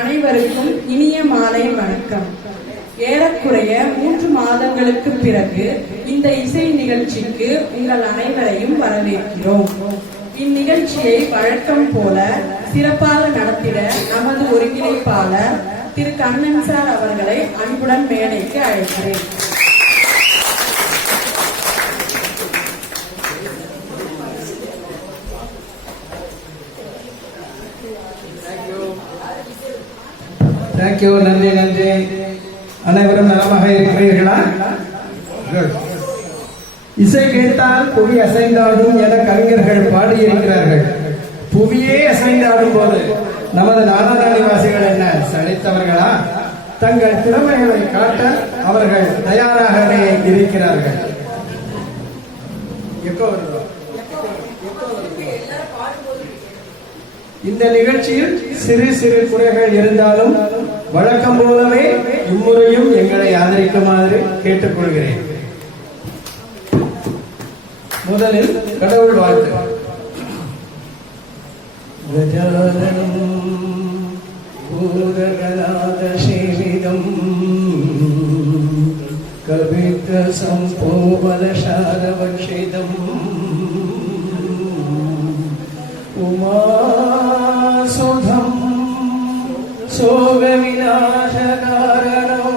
அனைவருக்கும் இனிய மாலை வணக்கம். ஏறக்குறைய 3 மாதங்களுக்கு பிறகு இந்த இசை நிகழ்ச்சிக்கு உங்கள் அனைவரையும் வரவேற்கிறோம். இந்நிகழ்ச்சியை வழக்கம் போல சிறப்பாக நடத்திட நமது ஒருங்கிணைப்பாளர் திரு கண்ணன் சார் அவர்களை அன்புடன் மேடைக்கு அழைக்கிறேன். தேங்க்யூ. நன்றி நன்றி. அனைவரும் நலமாக இருக்கிறீர்களா? இசை கேட்டால் புவி அசைந்தாடும் என கவிஞர்கள் பாடியிருக்கிறார்கள். புவியே அசைந்தாடும் போது நமது நாடாதிவாசிகள் என்ன சளைத்தவர்களா? தங்கள் திறமைகளை காட்ட அவர்கள் தயாராகவே இருக்கிறார்கள். இந்த நிகழ்ச்சியில் சிறு சிறு குறைகள் இருந்தாலும் வழக்கம் போலவே இம்முறையும் எங்களை ஆதரிக்குமாறு கேட்டுக்கொள்கிறேன். முதலில் கடவுள் வாழ்த்து. கஜானனம் பூதகநாத சேவிதம் கவித்த சம்போபல சாரவக்ஷிதம் உமாசுதம் சோக விநாசகாரணோ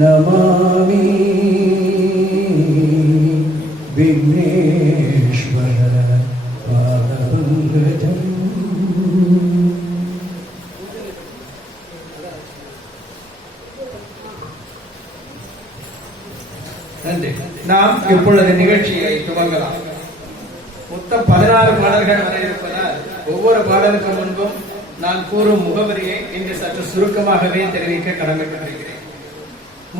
நமாமி விக்னேஸ்வர பாதபங்கஜம். நன்றி. நாம் இப்பொழுது நிகழ்ச்சியை துவங்கலாம். மொத்தம் 16 பாடல்கள் வர இருப்பதால் ஒவ்வொரு பாடலுக்கு முன்பும் நான் கூறும் முகவரியை இன்று சற்று சுருக்கமாகவே தெரிவிக்க கடமைப்பட்டிருக்கிறேன்.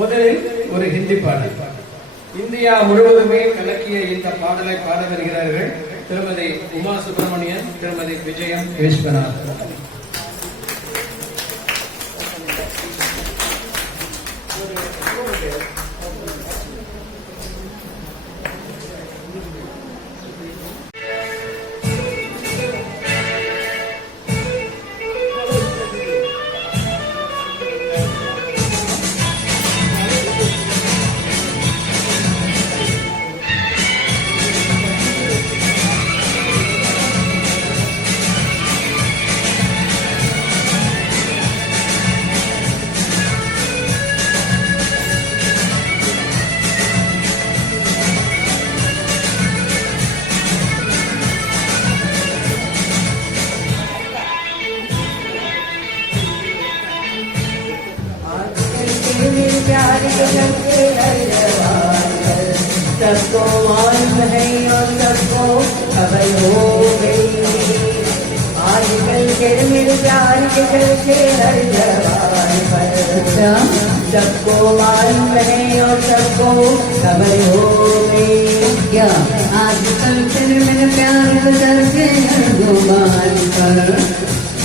முதலில் ஒரு ஹிந்தி பாடல். இந்தியா முழுவதுமே கலக்கிய இந்த பாடலை பாட வருகிறார்கள் திருமதி உமா சுப்பிரமணியன், திருமதி விஜயம் விஸ்வநாத். सबको मालूम है और सबको खबर हो गई। आजकल के मेरे प्यार के चलते हर जवान पर सबको मालूम है और सबको खबर हो गई। क्या आजकल के मेरे प्यार के चलते हर जवान पर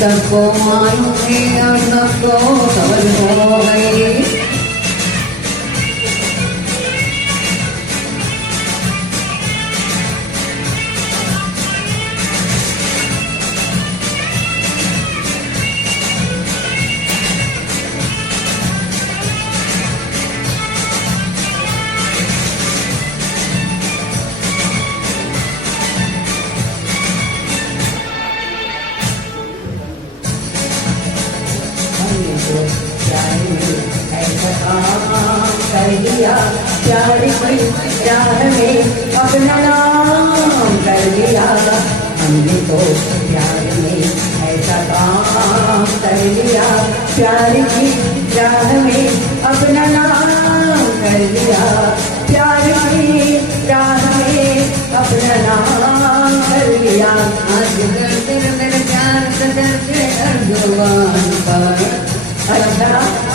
सबको मालूम है और सबको खबर हो गई। प्यार की राह में अपना नाम कर लिया हमने तो प्यार में ऐसा काम कर लिया। प्यार की राह में अपना नाम कर लिया। प्यार की राह में अपना नाम कर लिया। आज मेरे प्यार करके अर्जुवान पर अच्छा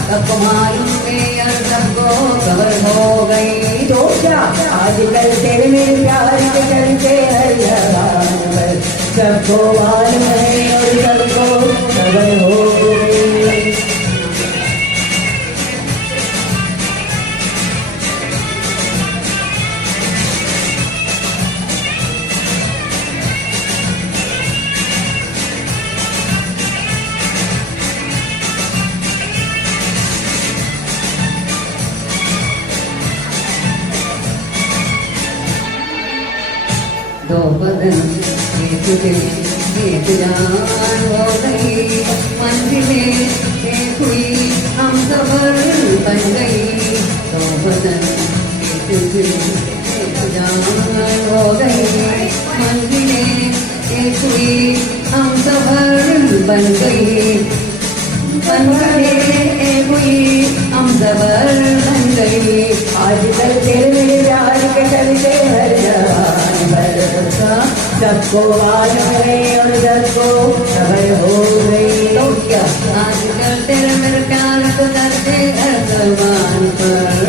सबको मालूम है और सबको खबर हो गई। तो क्या आजकल तेरे मेरे प्यार के चलते हर जवान पर सबको मालूम है और सबको खबर हो गई। बदन एक दिल एक जान हो गई मंजिलें एक हुई हम सफर बन गई तो बदन एक दिल एक जान हो गई मंजिलें एक हुई हम सफर बन गई मंजिलें एक हुई हम सफर बन गई आजकल तेरे प्यार के चलते हर जवान भरोसा सबको मालूम है और सबको खबर हो गई तो क्या आजकल तेरे मेरे प्यार को करते हर जवान पर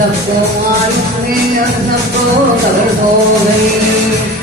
सबको मालूम है और सबको खबर हो गई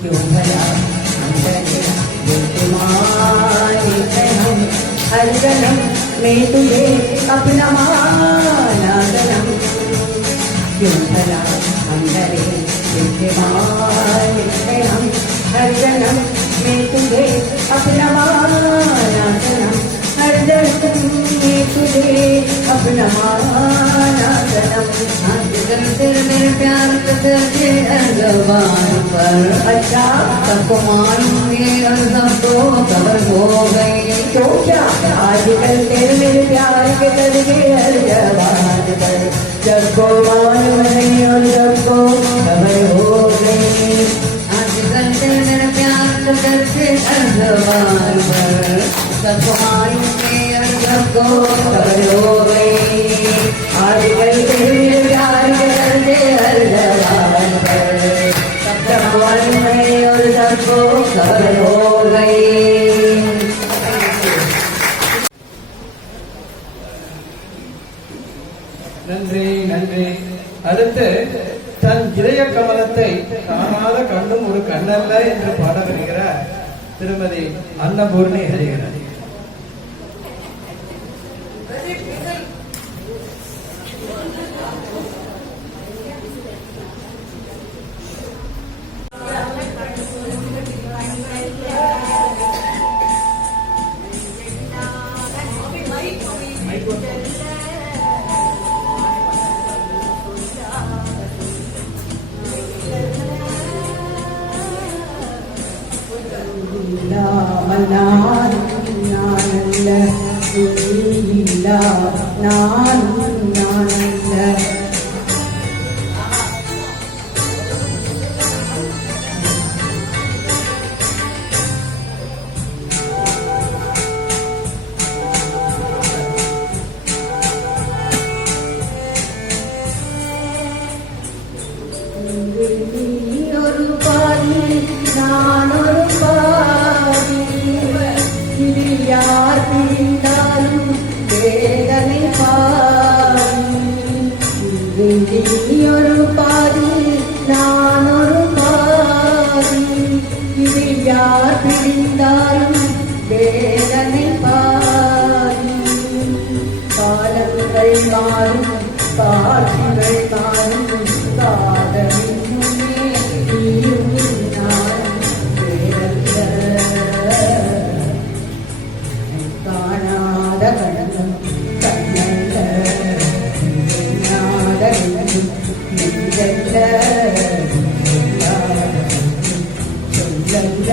क्यों भला हम हर जन्म में तुझे अपना माना जन्म क्यों भला हम डरे हम हर जन्म में तुझे अपना माना जन्म हर जन्म में तुझे अपना माना जन्म आजकल तेरे मेरे प्यार करते जबान पर अच्छा सबको मालूम है और सबको खबर हो गई तो क्या आजकल तेरे मेरे प्यार के करके हर जबान पर सबको मालूम है और सबको खबर हो गई आजकल तेरे मेरे प्यार करते हर जबान पर सबको मालूम है और सबको खबर हो गई आजकल तेरे मेरे प्यार के करते हर जबान पर सबको मालूम है और सबको खबर हो गई நன்றி நன்றி. அடுத்து தன் இதய கமலத்தை காணாத கண்ணும் ஒரு கண்ணல்ல என்று பாட வருகிறார் திருமதி அன்னபூர்ணி ஹரிகரன். யார் பிரிந்தாலும் வேதனை பாதி ஒரு பாதி நான் ஒரு பாதி இது யார் பிரிந்தாலும் வேதனை பாதி காலங்கள் மாறும் காட்சிகள் மாறும் காதலின் முன்னே நீயும் நானும் வேறல்ல காணாத கணம் கண்ணல்ல எண்ணாத எண்ணம் நெஞ்சல்ல சொல்லல்ல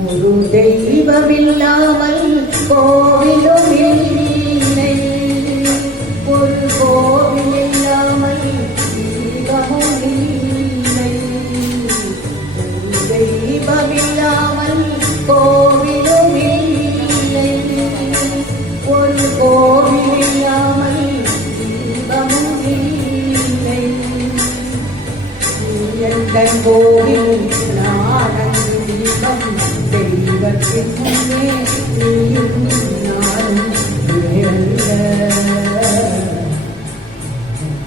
ஒரு தெய்வமில்லாமல் கோவிலும் இல்லை ஒரு கோவில் இல்லாமல் தீபமும் இல்லை ஒரு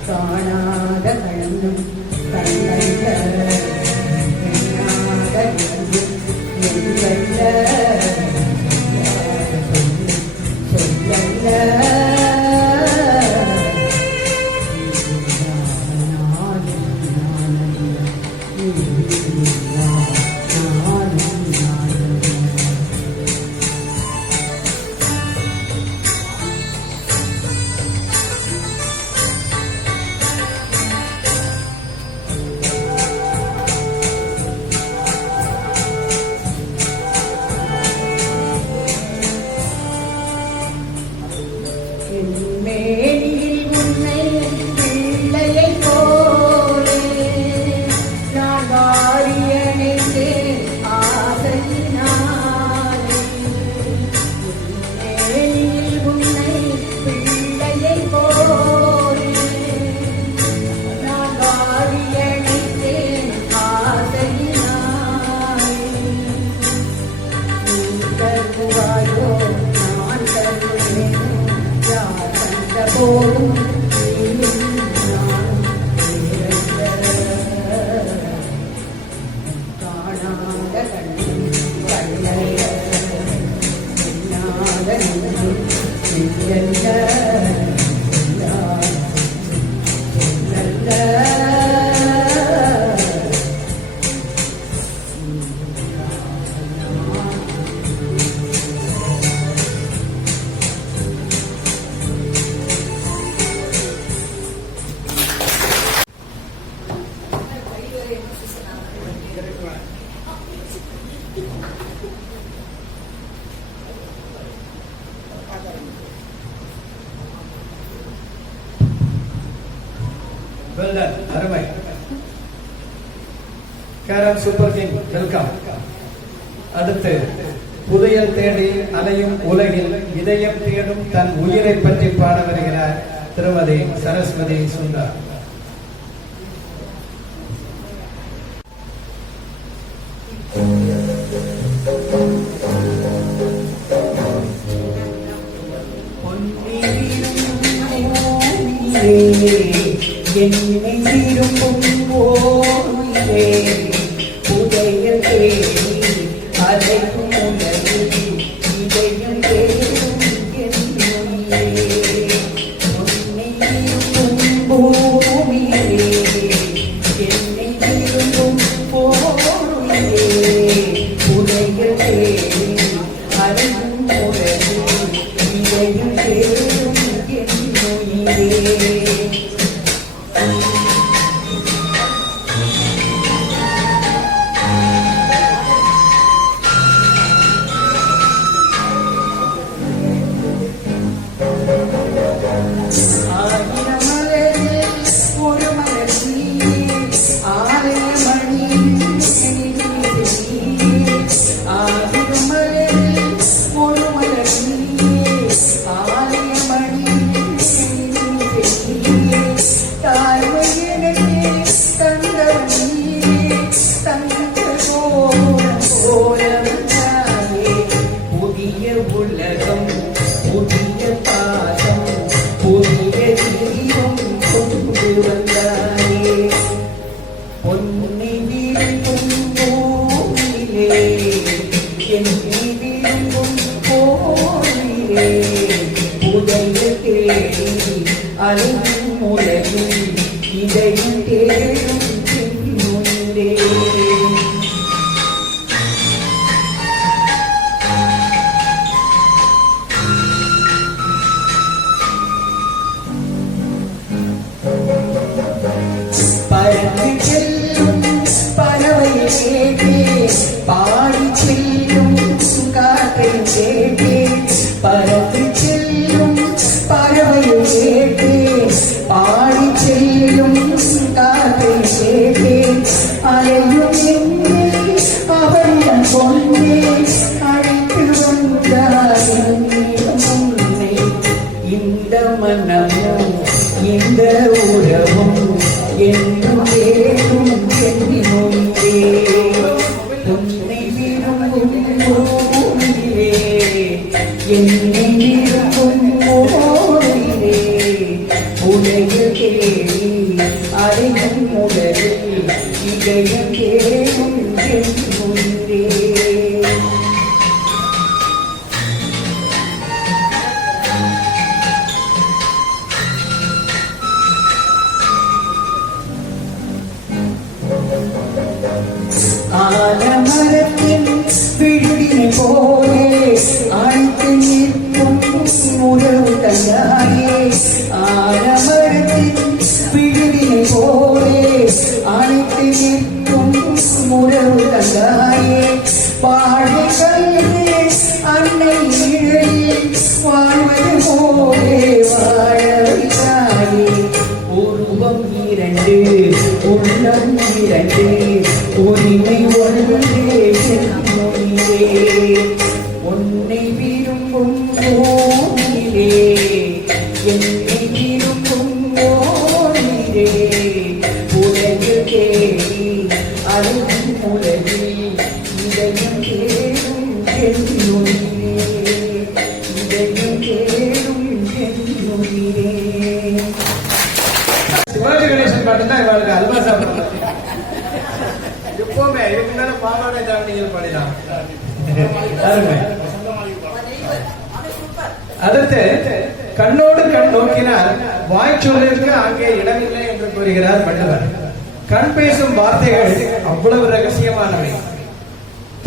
காணாத கண்ணும் கண்ணல்ல எண்ணாத நெஞ்சும் நெஞ்சல்ல சொல்லல்ல மேனியில் உன்னை பிள்ளையை போலே நான் வாரியணைத்து ஆசையினாலே மேனியில் உன்னை பிள்ளையை போலே நான் வாரியணைத்து ஆசையினாலே நீ தருவாயோ நான் தருவேன் போதும் காணாத கண்ணும் கண்ணல்ல எண்ணாத நெஞ்சும் நெஞ்சல்ல Well done, அருமை. Carrom super king welcome. அடுத்து புதையல் தேடி அலையும் உலகில் இதயம் தேடும் தன் உயிரை பற்றி பாட வருகிறார் திருமதி சரஸ்வதி சுந்தர். என்னை விரும்பும் ஓவிலே புதையல் தேடி அலையும் உலகில் இதயம் தேடும் என்னுயிரே உன்னை விரும்பும் பூமியிலே என்னை விரும்பும் போரிலே புதையல் தேடி அலையும் உலகில் இதயம் தேடும் என்னுயிரே உலகம் புதிய பாதம் புதிய தீபம் கொண்டு வந்தாயே பொன்னை விரும்பும் பூமியிலே என்னை விரும்பும் போரிலே புதைய தேடி அலையும் உலகில் இதையும் தேடும் என்னுயிரே பறந்து செல்லும் பறவையை கேட்டே பாடி செல்லும் காற்றை கேட்டே பறந்து செல்லும் பறவையை கேட்டே பாடி செல்லும் காற்றை கேட்டே அலையும் என்னை அவரிடம் கொண்டே அழைத்து வந்தார் உன்னை இந்த மனமும் இந்த உறவும் என்னும் தேடும் என்னும் உன்னை விரும்பும் என்னை இருக்கும் ஓரிலே உலகில் கேள்வி அடையும் உலகில் இதயம் கேளும் என் முன்னே. ஆலமரத்தின் விழுதினை போலே அழைத்து நிற்கும் உறவு தந்தாயே. ஆலமரத்தின் விழுதினை போலே அழைத்து நிற்கும் உறவு தந்தாயே. பாடை கல்வி அன்னை நிழலில் வாழ்வது போலே வாழ வைத்தாயே. உருவம் இரண்டு உள்ளம் இரண்டு உரிமை ஒன்றே சென்றே. உன்னை விரும்பும் ஓரிலே என்னை விரும்பும் ஓரிலே உலகில் கேள்வி அழுகும் உலகில் இதயம் கேளும் என்னுயிரே. இதயம் கேளும் என்னுயிரே. சிவாஜி கணேசன் பாட்டு தான் இவளுக்கு அல்வா சாப்பிடுறது. எப்பவுமே இதுக்கு மேல பாவாடை தாவணிகள் பாடினான். அருமை. அடுத்து கண்ணோடு கண் நோக்கினால் வாய் சொல்லிற்கு அங்கே இடமில்லை என்று கூறுகிறார் வள்ளுவர். கண் பேசும் வார்த்தைகள் அவ்வளவு ரகசியமானவை.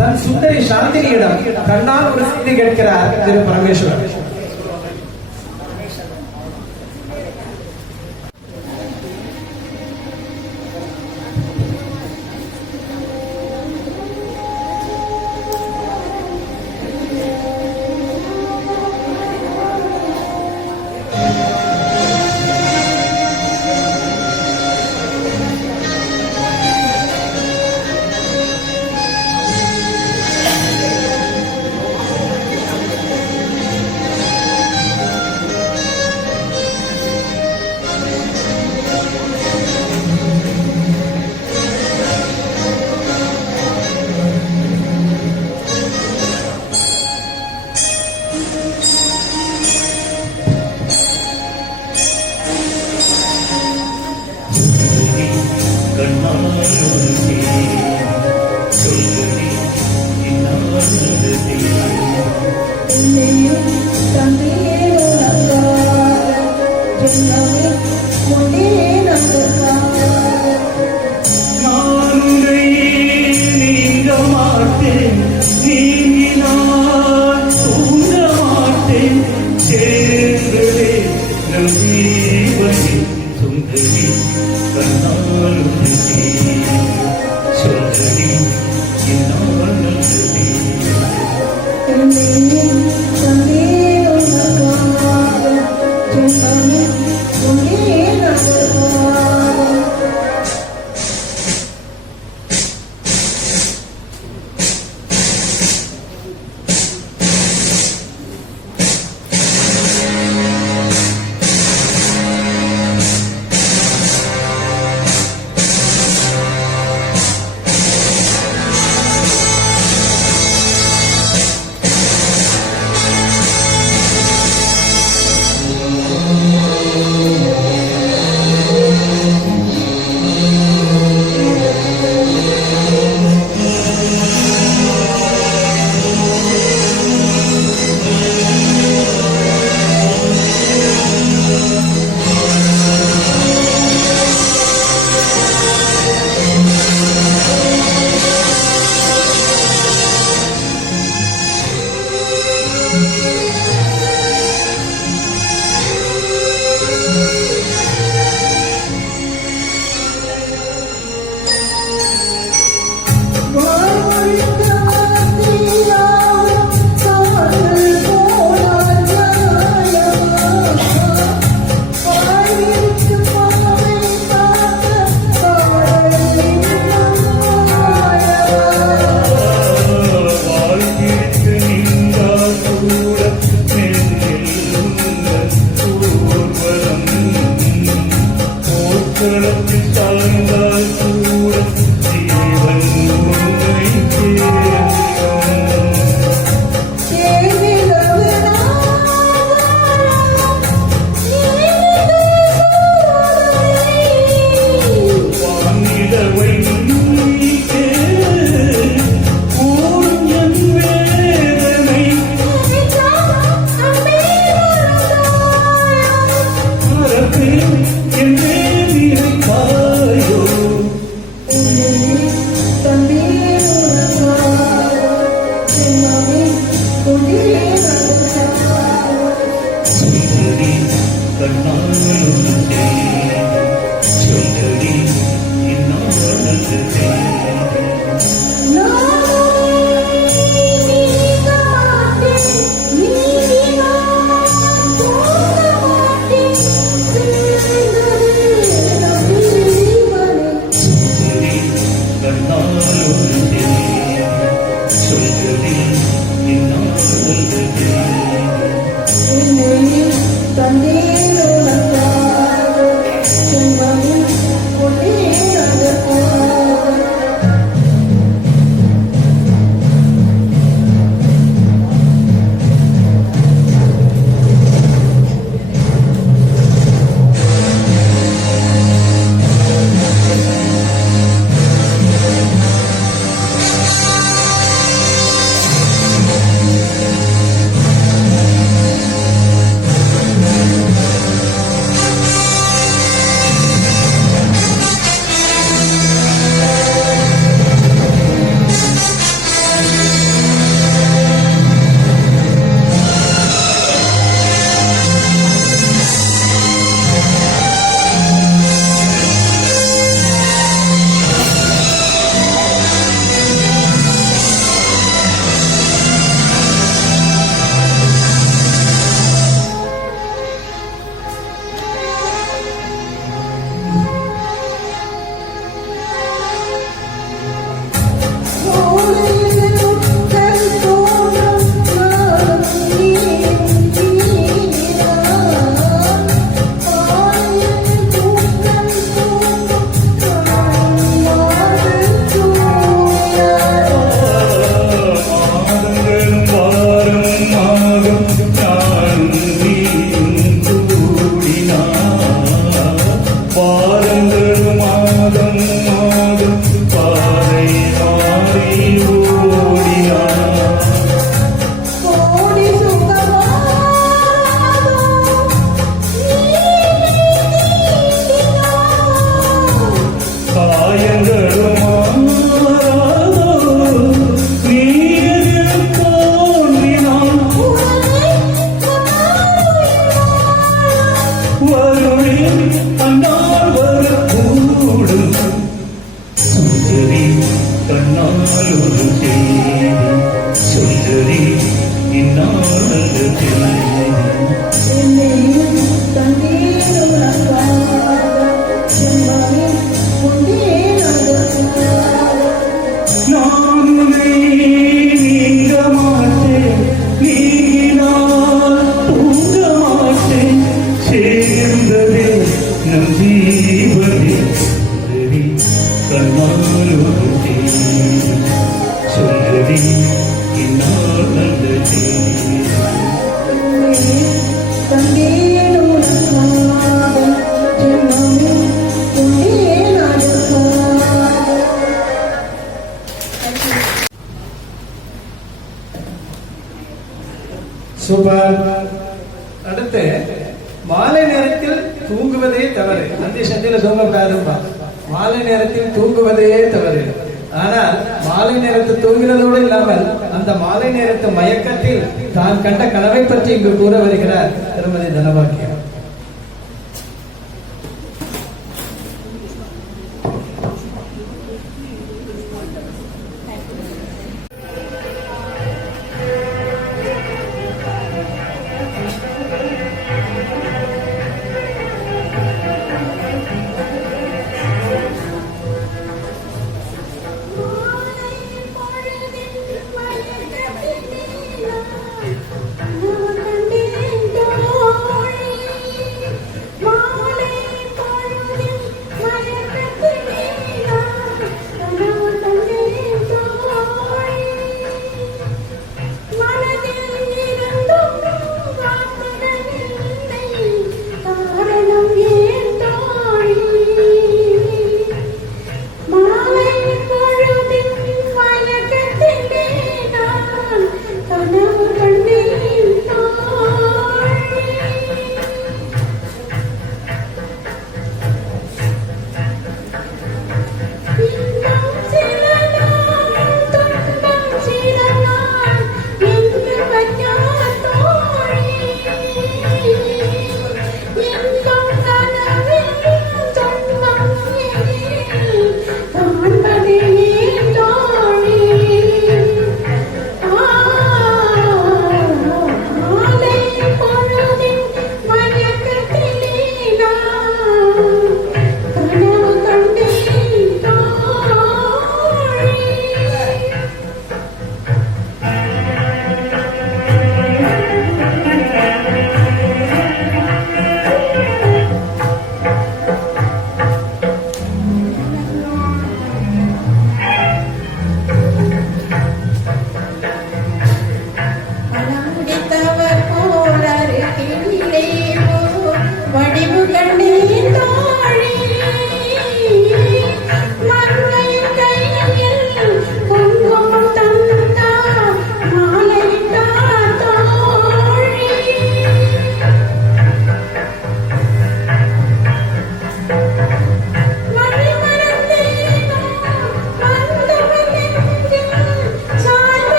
தன் சுந்தரி சாந்தினியிடம் கண்ணால் ஒரு செய்தி கேட்கிறார் திரு பரமேஸ்வரன். சூப்பர். அடுத்து மாலை நேரத்தில் தூங்குவதே தவறு. அந்த சந்தில தூங்கக்கூடாதுப்பா. மாலை நேரத்தில் தூங்குவதே தவறு. ஆனால் மாலை நேரத்தில் தூங்குகிறதோடு இல்லாமல் அந்த மாலை நேரத்து மயக்கத்தில் தான் கண்ட கனவை பற்றி இங்கு கூற வருகிறார் திருமதி தனபாக்கியம்.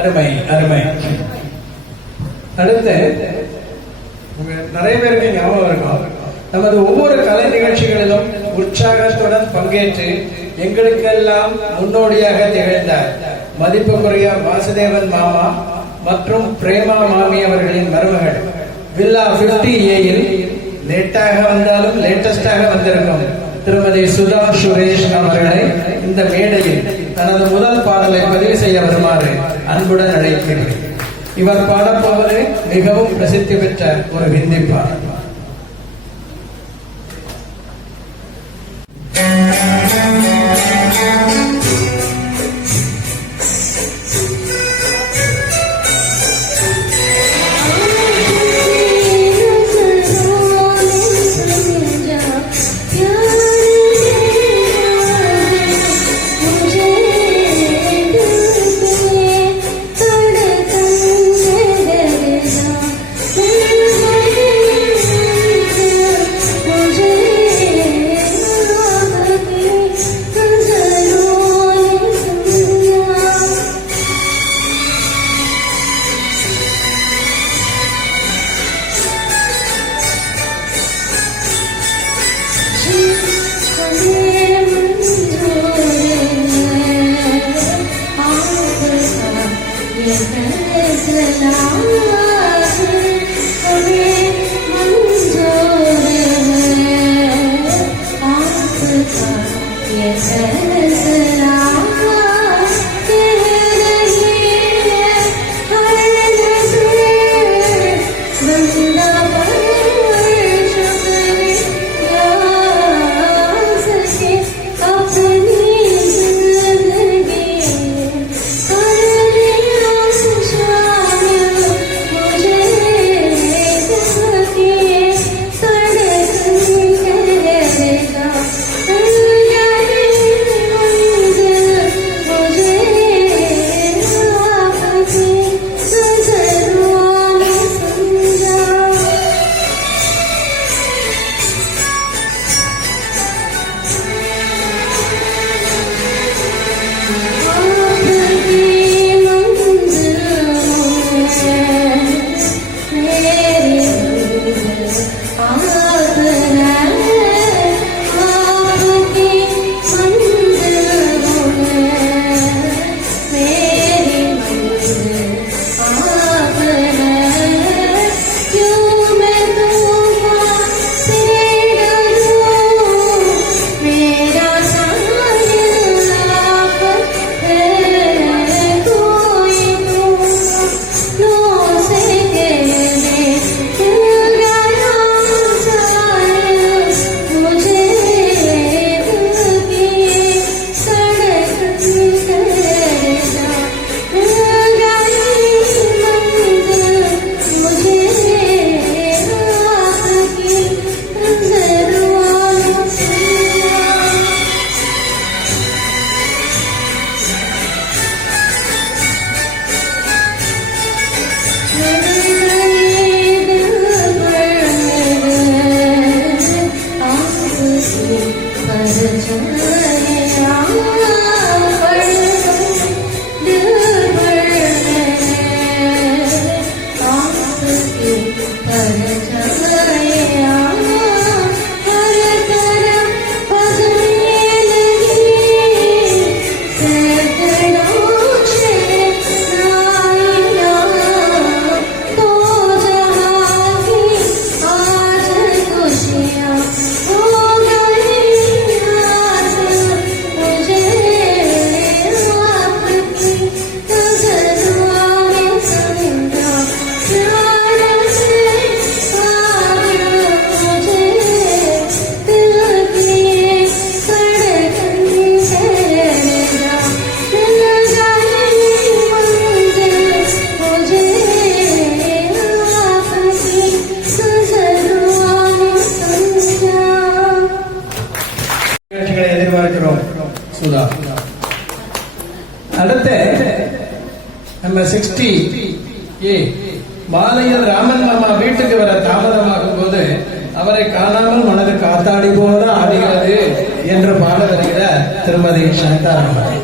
அருமை அருமை. அடுத்து நிறைய பேருக்கு ஞாபகம் இருக்கும், நமது ஒவ்வொரு கலை நிகழ்ச்சிகளிலும் உற்சாகத்துடன் பங்கேற்று எங்களுக்கெல்லாம் முன்னோடியாக திகழ்ந்தார் மதிப்புக்குரிய வாசுதேவன் மாமா மற்றும் பிரேமா மாமி அவர்களின் மருமகள் வில்லா 50A-யில் லேட்டாக வந்தாலும் லேட்டஸ்டாக வந்திருக்கும் திருமதி சுதா சுரேஷ் அவர்களை இந்த மேடையில் தனது முதல் பாடலை பதிவு செய்ய வருமாறு அன்புடன் அழைக்கிறேன். இவர் பாடப்போவது மிகவும் பிரசித்தி பெற்ற ஒரு ஹிந்தி பாடல். சுதா. அடுத்து நம்ம 60A மாலையில் ராமன் மாமா வீட்டுக்கு வர தாமதமாகும் போது அவரை காணாமல் மனது காத்தாடி போல ஆடுகிறது என்று பாட வருகிற திருமதி சாந்தாராமன்.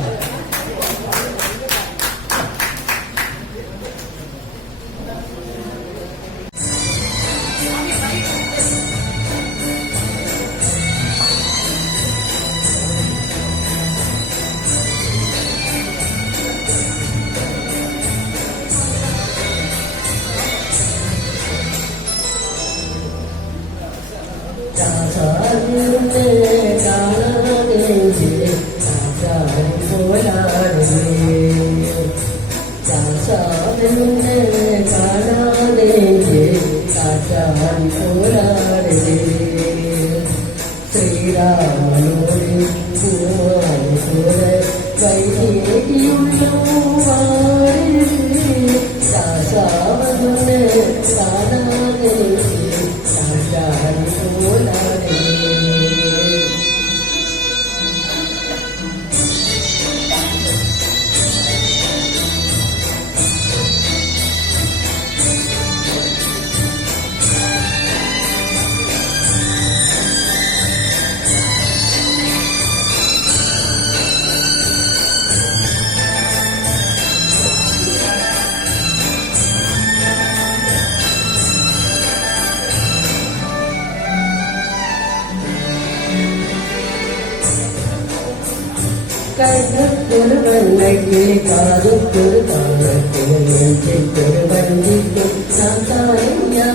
கண்ணுக்கொரு வண்ணக்கிளி காதுக்கொரு தாளக்கிளி நெஞ்சுக்கொரு வஞ்சிக்கும் சாந்தாரையா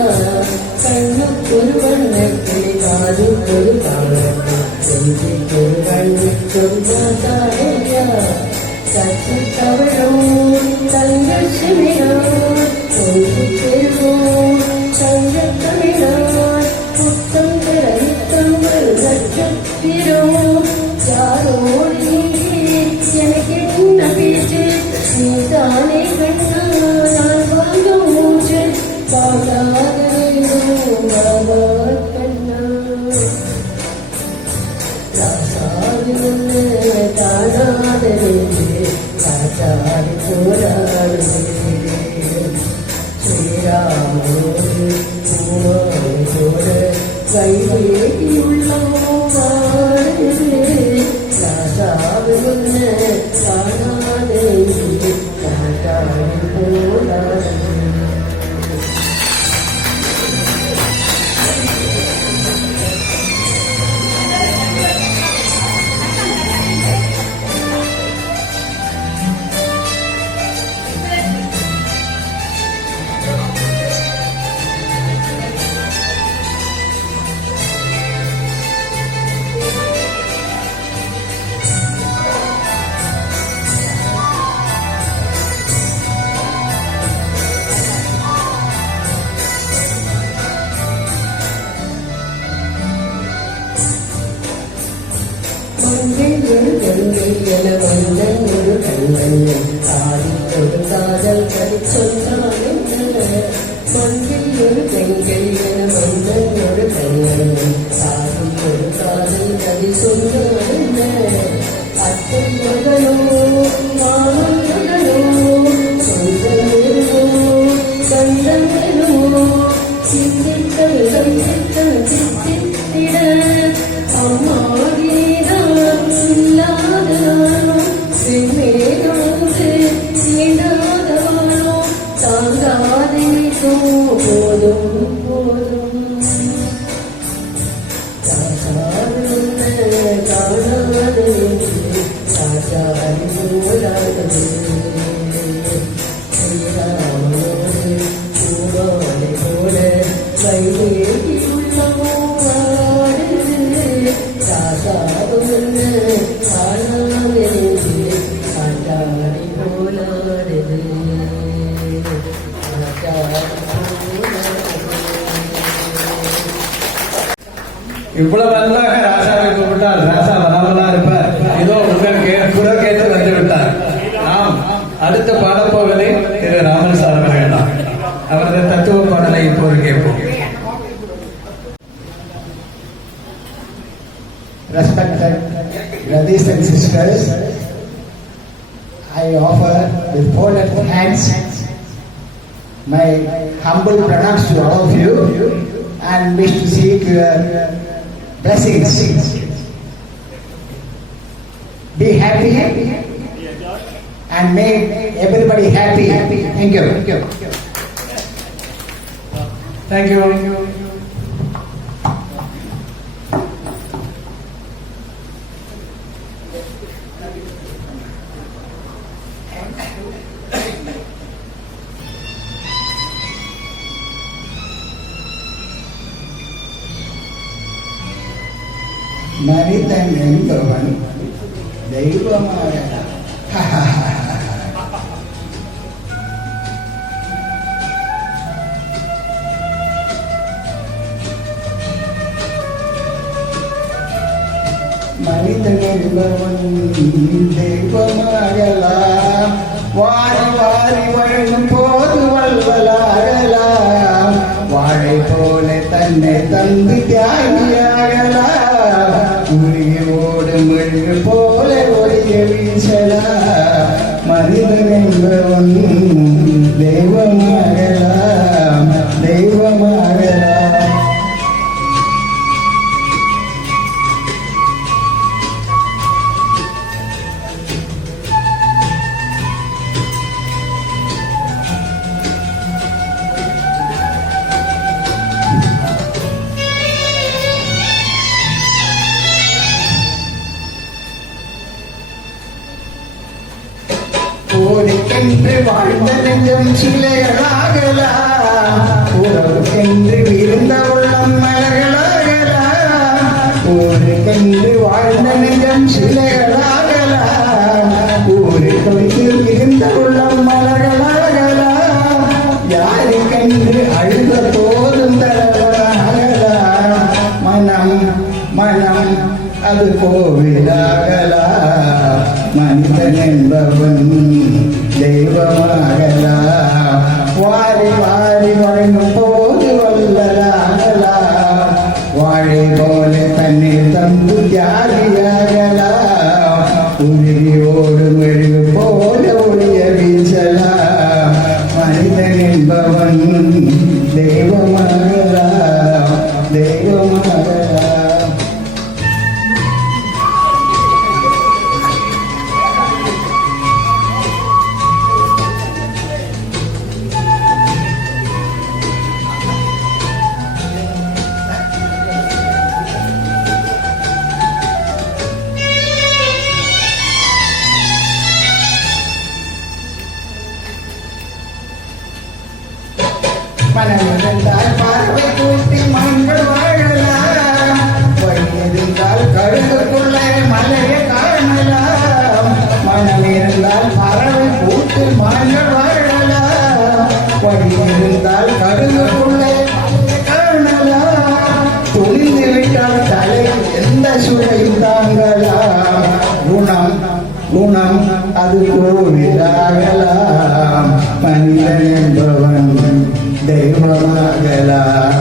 கண்ணுக்கொரு வண்ணக்கிளி காதுக்கொரு தாளக்கிளி நெஞ்சுக்கொரு வஞ்சிக்கும் சாந்தாரையா சற்று தவழும் தங்கள் சிமிழார் ஒன்று பெறுவோம் தங்கள் தமிழார் புத்தங்கள் அளித்தங்கள் நட்சத்திரம் யாரோடு எனக்கு என்ன பேச்சு நீதானே கண்ணா நான் வாங்க மூச்சு பாடாதே கண்ணா ராசாதி ஒன்று தானாதே ராசாதி போராடு ஸ்ரீராமோடு பூமாவோடு கைவேடியுள்ளவோ வாடுது ராசாதி ஒன்று தானாதே ராசாதி போராடு ஒரு கங்கை என வந்தன் ஒரு கங்கை ஆடி ஒரு காதல் கதை சொன்னாலும் மண்ணில் ஒரு கங்கை என வந்தன் ஒரு கங்கை ஆடி ஒரு காதல் கதை சொன்னாலும் அத்தை மகளோ மாமன் மகளோ சொந்தம் சந்தம் சிந்தித்தல் சிந்தித்தல் சித்தித்திட அம்மா போதும் போதும் காணாது சாச்சாரி போராது ஸ்ரீராமோடு பூமாலை போல கைவேடி உள்ளமோ சாசாவுன்னு காணாது சாச்சாரி போலாடுது இவ்வளவு நன்றாக ராசாவை கூப்பிட்டால் ராசா வராமலா இருப்பார். இதோ உங்களுக்கு குரல் வந்து விட்டார். நாம் அடுத்த பாடப்போவதை திரு ராமன் சார் அவர்கள் தான். அவரது தத்துவ பாடலை இப்போது கேட்போம். Respected brothers and sisters, I offer with folded hands my humble pranams to all of you and wish to seek your blessings. Be happy and make everybody happy. Thank you. Thank you. மனிதன் என்பவன் தெய்வமாக மனிதன் என்பவன் தெய்வமாகலாம் வாரி வாரி வழங்கும் போது வல்வலாகலாம் வாழை போல தன்னை தந்து தியாகியாகலாம் உரியோடு மொழி போல ஒளிய வீசலாம் மனிதன் என்பவன் தெய்வமாகலாம் தெய்வமாகலாம். ஊருக்கென்று வாழ்ந்த நெஞ்சம் சிலைகளாகலாம், உறவுக்கென்று விருந்த உள்ளம் மலர்களாகலாம். ஊருக்கென்று வாழ்ந்த நெஞ்சம் சிலைகளாகலாம், ஊருக்கென்று விருந்த உள்ளம் மலர்களாகலாம். யாருக்கென்று அழுத போதும் தரவனாகலாம், மனம் மனம் அது கோவிலாகலாம். மனிதன் என்பவன் தெய்வமாகலாம், வாரி வாரி வழங்கும் போது வல்லலாகலாம். வாழை போல தண்ணீர் தந்து தியாகியாகலாம், உயிரியோடு மெழுகு போல ஒளிய வீசலாம். மனிதன் என்பவன் தெய்வமாகலாம், தெய்வமாகலாம். மனமிருந்தால் பார்வை கூட்டி மங்கள் வாழலாம், வழியிருந்தால் கழுகுக்குள்ள மலையை காணலாம். மனமிருந்தால் பறவை கூட்டி மங்கள் வாழலாம், வழியிருந்தால் கழுகுக்குள்ள மலையை காணலாம். துணிந்து விட்டால் தலை எந்த சுவையும் தாங்கலாம், குணம் குணம் அது கோவிலாகலாம். மனிதன் என்பவன் தெய்வமாகலாம்,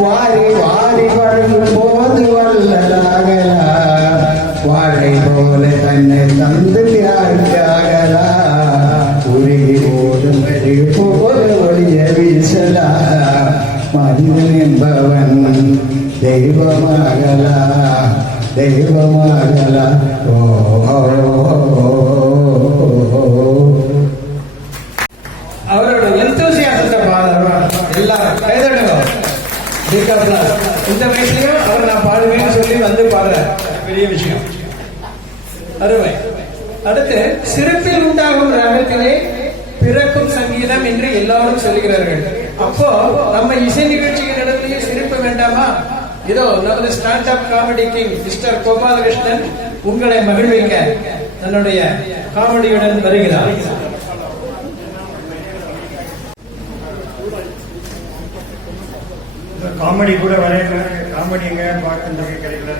வாரி வாரி வழங்கும் போது வல்லலாகலாம். வாழை போல தன்னை தந்து தியாகியாகலாம், உருகி போதும் மெழுகு போல ஒளிய வீசலாம். மனிதன் என்பவன் தெய்வமாகலாம், தெய்வமாகலாம். ஓ அவரோட எந்தூசியாசத்தை பாடுறாங்க எல்லாரும் கைதட்டுங்க. இந்த வயசுலயும் அவர் நான் பாடுவேன்னு சொல்லி வந்து பாடுற பெரிய விஷயம், அருமை. அடுத்து சிரிப்பில் உண்டாகும் ராகத்திலே பிறக்கும் சங்கீதம் என்று எல்லாரும் சொல்கிறார்கள். அப்போ நம்ம இசை நிகழ்ச்சிகள் இடத்துலயே சிரிப்பு வேண்டாமா? இதோ நமது stand up comedy king mister Gopalakrishnan உங்களை மகிழ்விக்க தன்னுடைய காமெடியுடன் வருகிறார். காமெடி கூட வரைய காமெடி எங்க பார்க்க கிடைக்கல.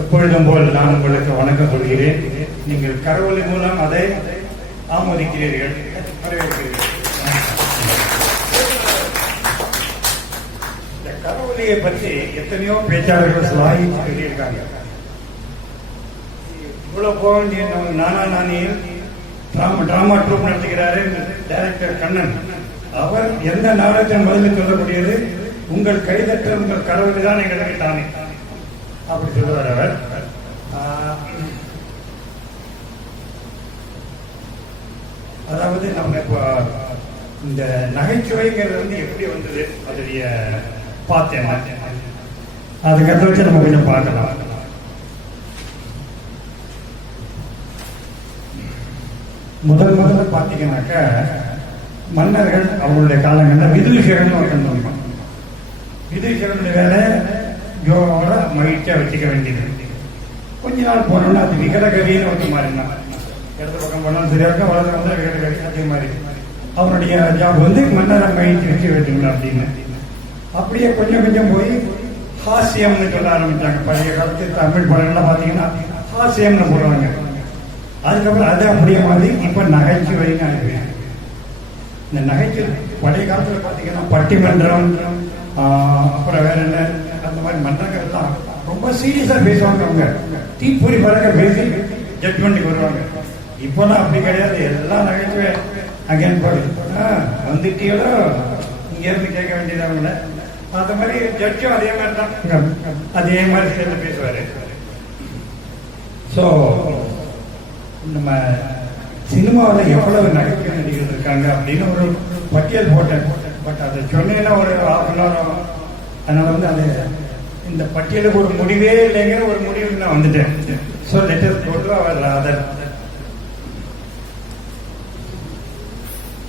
எப்பொழுதும் போல் நான் உங்களுக்கு வணக்கம் சொல்கிறேன். நீங்கள் கரவொலி மூலம் அதை ஆமோதிக்கிறீர்கள், வரவேற்கிறீர்கள். இந்த கரவொலியை பற்றி எத்தனையோ பேச்சாளர்கள் சொல்லியிருக்காங்க. இவ்வளவு போக வேண்டிய நானா நானியில் டிராமா ட்ரூப் நடத்துகிறாரு டைரக்டர் கண்ணன். அவர் எந்த நாடகத்தின் பதில் சொல்லக்கூடியது உங்கள் கைதட்ட உங்கள் கடவுள் தான் எங்களுக்கு தானே அப்படி சொல்லுவார் அவர். அதாவது நம்ம இப்போ இந்த நகைச்சுவைங்கிறது வந்து எப்படி வந்தது அதோடைய பார்த்தேன். அதுக்கடுத்து வச்சு நம்ம கொஞ்சம் பார்க்கலாம். முதல்ல பார்த்தீங்கன்னாக்க மன்னர்கள் அவங்களுடைய காலங்களில் விதுஷகன் ஒருத்தன். விதுஷகனுடைய வேலை யோகாவோட மகிழ்ச்சியா வச்சுக்க வேண்டியது. கொஞ்ச நாள் போனோம்னா அது விகடகவின்னு ஒருத்த மாறினான். இடது பக்கம் போனாலும் சரியா இருக்கும், வலது வந்து விகடகவி அதே மாதிரி. அவனுடைய ஜாப் வந்து மன்னரை மகிழ்ச்சி வச்சு வைக்கணும் அப்படின்னு. அப்படியே கொஞ்சம் கொஞ்சம் போய் ஹாஸ்யம்னு சொல்ல ஆரம்பிச்சாங்க. பழைய காலத்து தமிழ் படங்கள்லாம் பார்த்தீங்கன்னா ஹாஸ்யம்னு போடுவாங்க. அதுக்கப்புறம் அது அப்படியே மாதிரி இப்ப நகைச்சுவைன்னு ஆயிடுவேன். இந்த நகைச்சுவை பழைய காலத்துல பாத்தீங்கன்னா பட்டிமன்றம், அப்புறம் வேற என்ன அந்த மாதிரி மன்றங்கள் எல்லாம் ரொம்ப சீரியஸா பேசுவாங்க. அவங்க தீப்பொறி பறக்க பேசி ஜட்மெண்ட்டுக்கு வருவாங்க. இப்பெல்லாம் அப்படி கிடையாது. எல்லாம் நகைச்சுவை அகைன் போடு வந்துட்டீங்களோ இங்க இருந்து கேட்க வேண்டியது அவங்கள. அந்த மாதிரி ஜட்ஜும் அதே மாதிரி தான் அதே மாதிரி சேர்ந்து பேசுவாரு. ஸோ நம்ம சினிமாவில் எவ்வளவு நகைச்சுவை நடிகர்கள் இருக்காங்க அப்படின்னு ஒரு பட்டியல் போட்டேன். பட் அதை சொன்னேன்னா ஒரு ஹாஃப் அன் ஹவர் ஆகும். அதனால வந்து அது இந்த பட்டியலுக்கு ஒரு முடிவே இல்லைங்கிற ஒரு முடிவுக்கு நான் வந்துட்டேன். ஸோ லெட்டர் போட்டு அவர் அதர்.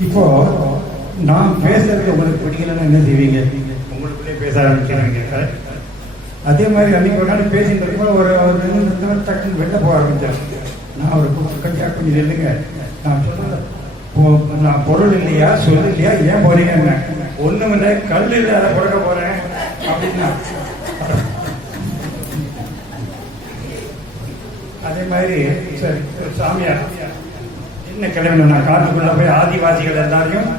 இப்போ நான் பேசுறது உங்களுக்கு பிடிக்கலன்னு என்ன செய்வீங்க? உங்களுக்குள்ளே பேச ஆரம்பிக்கிறாங்க. அதே மாதிரி அன்னைக்கு ஒரு நாள் பேசிட்டு இருக்கும்போது ஒரு டக்குன்னு வெளில போக ஆரம்பிச்சார். நான் ஒரு கொஞ்சம் இல்லைங்க, நான் சொல்றது நான் பொருள் இல்லையா சொல்லு இல்லையா ஏன் போறீங்க? ஒண்ணும் இல்லை, கல் இல்லை, அதை கொடுக்க போறேன் அப்படின்னா. அதே மாதிரி சரி ஒரு சாமியார் என்ன கிளம்பணும், நான் காட்டுக்குள்ள போய் ஆதிவாசிகள் எல்லாரையும்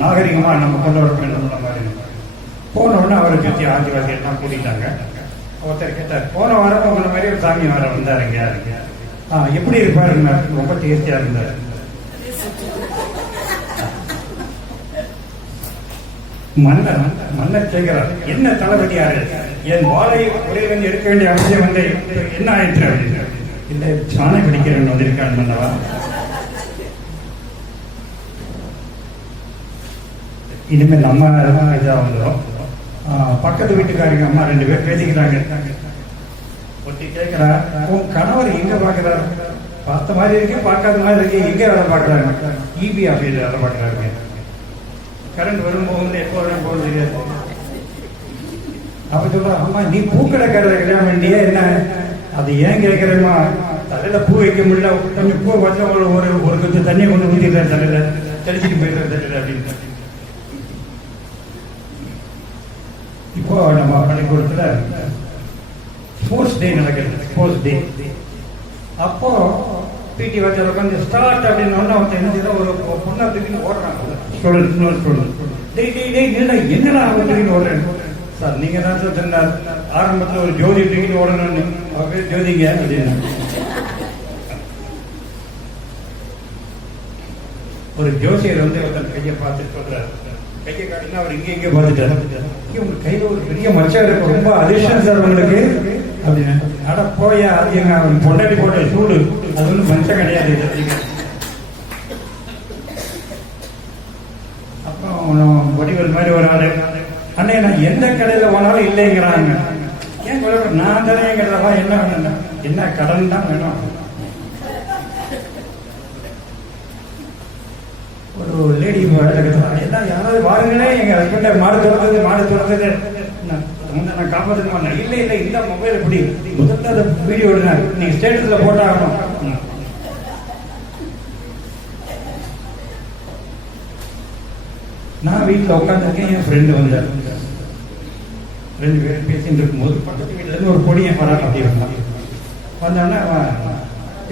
நாகரிகமா நம்ம கொண்டு வர வேண்டும் மாதிரி போன உடனே அவரை பற்றி ஆதிவாசிகள் எல்லாம் கூட்டிட்டாங்க. ஒருத்தர் கேட்டார், போன வாரம் உங்களை மாதிரி ஒரு சாமி வர வந்தாருங்க, எப்படி இருப்பாருங்க? ரொம்ப டேஸ்டியா இருந்தாரு. மன்னர் கேட்கிறார், என்ன தளபதியாரு, என் வாழை உரையில் எடுக்க வேண்டிய அவசியம் வந்து என்ன ஆயிற்று அப்படின்னு. இல்லை, சாணை பிடிக்கிறேன் வந்திருக்கான்னு மன்னவா. இனிமேல் நம்ம இதா வந்துடும். பக்கத்து வீட்டுக்காரங்க அம்மா 2 பேர் பேசிக்கிறாங்க. ஒருத்தி கேட்கிறா, உன் கணவர் எங்க பாக்குறாரு? பார்த்த மாதிரி இருக்கு, பார்க்காத மாதிரி இருக்கு, எங்க வேலை பார்க்கறாங்க? இபி ஆபீஸ் வேலை பார்க்கறாங்க. கரண்ட் வரும் போகுது, எப்போ வரும் போகுது தெரியாது. அப்ப சொல்ற, அம்மா நீ பூக்கடைக்காரரை கல்யாணம் வேண்டிய என்ன? அது ஏன் கேட்கிறேம்மா, தலையில பூ வைக்க முடியல, கொஞ்சம் பூ வச்சா ஒரு கொஞ்சம் தண்ணியை கொண்டு ஊத்திடுறேன் தலையில, தெளிச்சுட்டு போயிடுறேன் தலையில அப்படின்னு. இப்போ நம்ம பள்ளிக்கூடத்துல ஸ்போர்ட்ஸ் டே நடக்கிறது. ஸ்போர்ட்ஸ் டே அப்போ பிடி வச்சத கொஞ்சம் ஸ்டார்ட் அப்படின்னு ஒருத்தர் என்ன செய்யற, ஒரு பொண்ணை தூக்கின்னு ஓடுறாங்க. என்னடா தூக்கின்னு ஓடுறேன் சார்? நீங்க தான் சார் சொன்னார் ஆரம்பத்துல ஒரு ஜோதி தூக்கிட்டு ஓடணும்னு. ஜோதிங்க அப்படின்னு ஒரு ஜோசியர் வந்து ஒருத்தர் கையை பார்த்துட்டு சொல்றாரு. கையை காட்டினா அவர் இங்கே பார்த்துட்டாரு. உங்க கையில ஒரு பெரிய மச்சம் இருக்கு, ரொம்ப அதிர்ஷ்டம் சார் உங்களுக்கு அப்படின்னு. அட போயா, அது எங்க பொண்டாட்டி போட்ட சூடு, அது ஒன்றும் மச்சம் கிடையாது. அப்புறம் வடிவல் மாதிரி ஒரு ஆளு, அண்ணே நான் எந்த கடையில போனாலும் இல்லைங்கிறாங்க. ஏன் நான் தரேங்கிறதா என்ன வேணும்? என்ன கடன் தான் வேணும். ஒரு லேடி எல்லாம் யாராவது வாருங்களே, எங்க ஹஸ்பண்ட மாடு துறந்தது நான் காப்பாற்ற மாட்டேன். இல்லை இல்லை, இந்த மொபைல் எப்படி முதல்ல அதை வீடியோ எடுங்க, நீங்க ஸ்டேட்டஸ்ல போட்டாகணும். நான் வீட்டில் உட்காந்துருக்கேன், என் ஃப்ரெண்டு வந்தார். 2 பேரும் பேசிட்டு இருக்கும்போது பக்கத்து வீட்டுல இருந்து ஒரு பொடியன் வரான். அப்படி இருந்தான். வந்தான்னா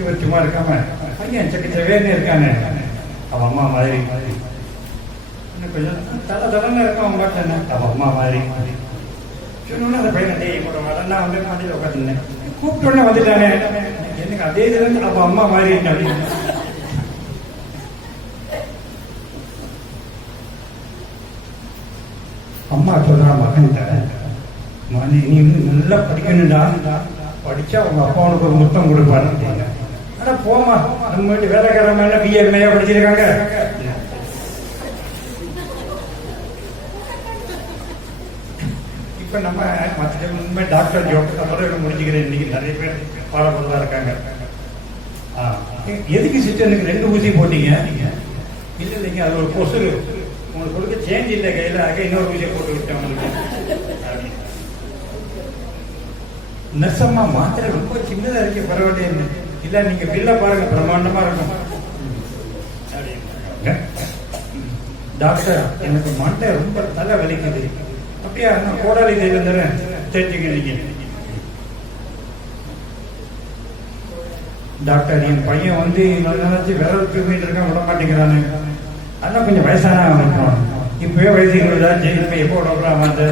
இவர் சும்மா இருக்காம, பையன் சக்கச்சவேன்னு இருக்கானே, அவன் அம்மா மாதிரி கொஞ்சம் தலை இருக்கான். அவன் பாட்டு என்ன, அவன் அம்மா மாதிரி சொன்னோன்னு அந்த பையனை டே கூட வரேன். நான் வந்து மாட்டியில் உட்காந்துருந்தேன். கூப்பிட்டோன்னே வந்துட்டானே, எனக்கு அதே இதுல இருந்து அவன் அம்மா மாதிரி அப்படின்னு. அம்மா சொல்றா மகன்கிட்ட, மகனே நீ நல்லா படிக்கணும்டா, படிச்சா அவங்க அப்பா உனக்கு ஒரு முத்தம் கொடுப்பாரு அப்படின்னு. ஆனா போமா, நம்ம வீட்டு வேலைக்காரங்க பிஏ படிச்சிருக்காங்க. இப்ப நம்ம மற்ற டாக்டர் ஜோப் முடிஞ்சுக்கிறேன். இன்னைக்கு நிறைய பேர் பாடப்பொருளா இருக்காங்க. எதுக்கு சிஸ்டருக்கு 2 ஊசி போட்டீங்க? இல்ல இல்லைங்க, அது ஒரு கொசு, உங்களுக்கு கொடுக்க சேஞ்ச் இல்லை கையில, இன்னொரு ஊசியை போட்டு விட்டேன் உங்களுக்கு. நர்சம்மா மாத்திரை ரொம்ப சின்னதா இருக்கு, பரவாயில்ல. இல்ல நீங்க பில்ல பாருங்க, பிரம்மாண்டமா இருக்கும். டாக்டர் எனக்கு மண்டை ரொம்ப தலை வலிக்குது. அப்படியா, நான் கோடாலி தைலம் தரேன், தெரிஞ்சுக்கிறீங்க. டாக்டர் என் பையன் வந்து நினைச்சு விரல் தூக்கிட்டு இருக்கான், விட மாட்டேங்கிறானு. அதெல்லாம் கொஞ்சம் வயசான இருக்கணும். இப்பவே வயசு 20 ஆச்சு, இப்ப எப்போ விடலாம் வந்து.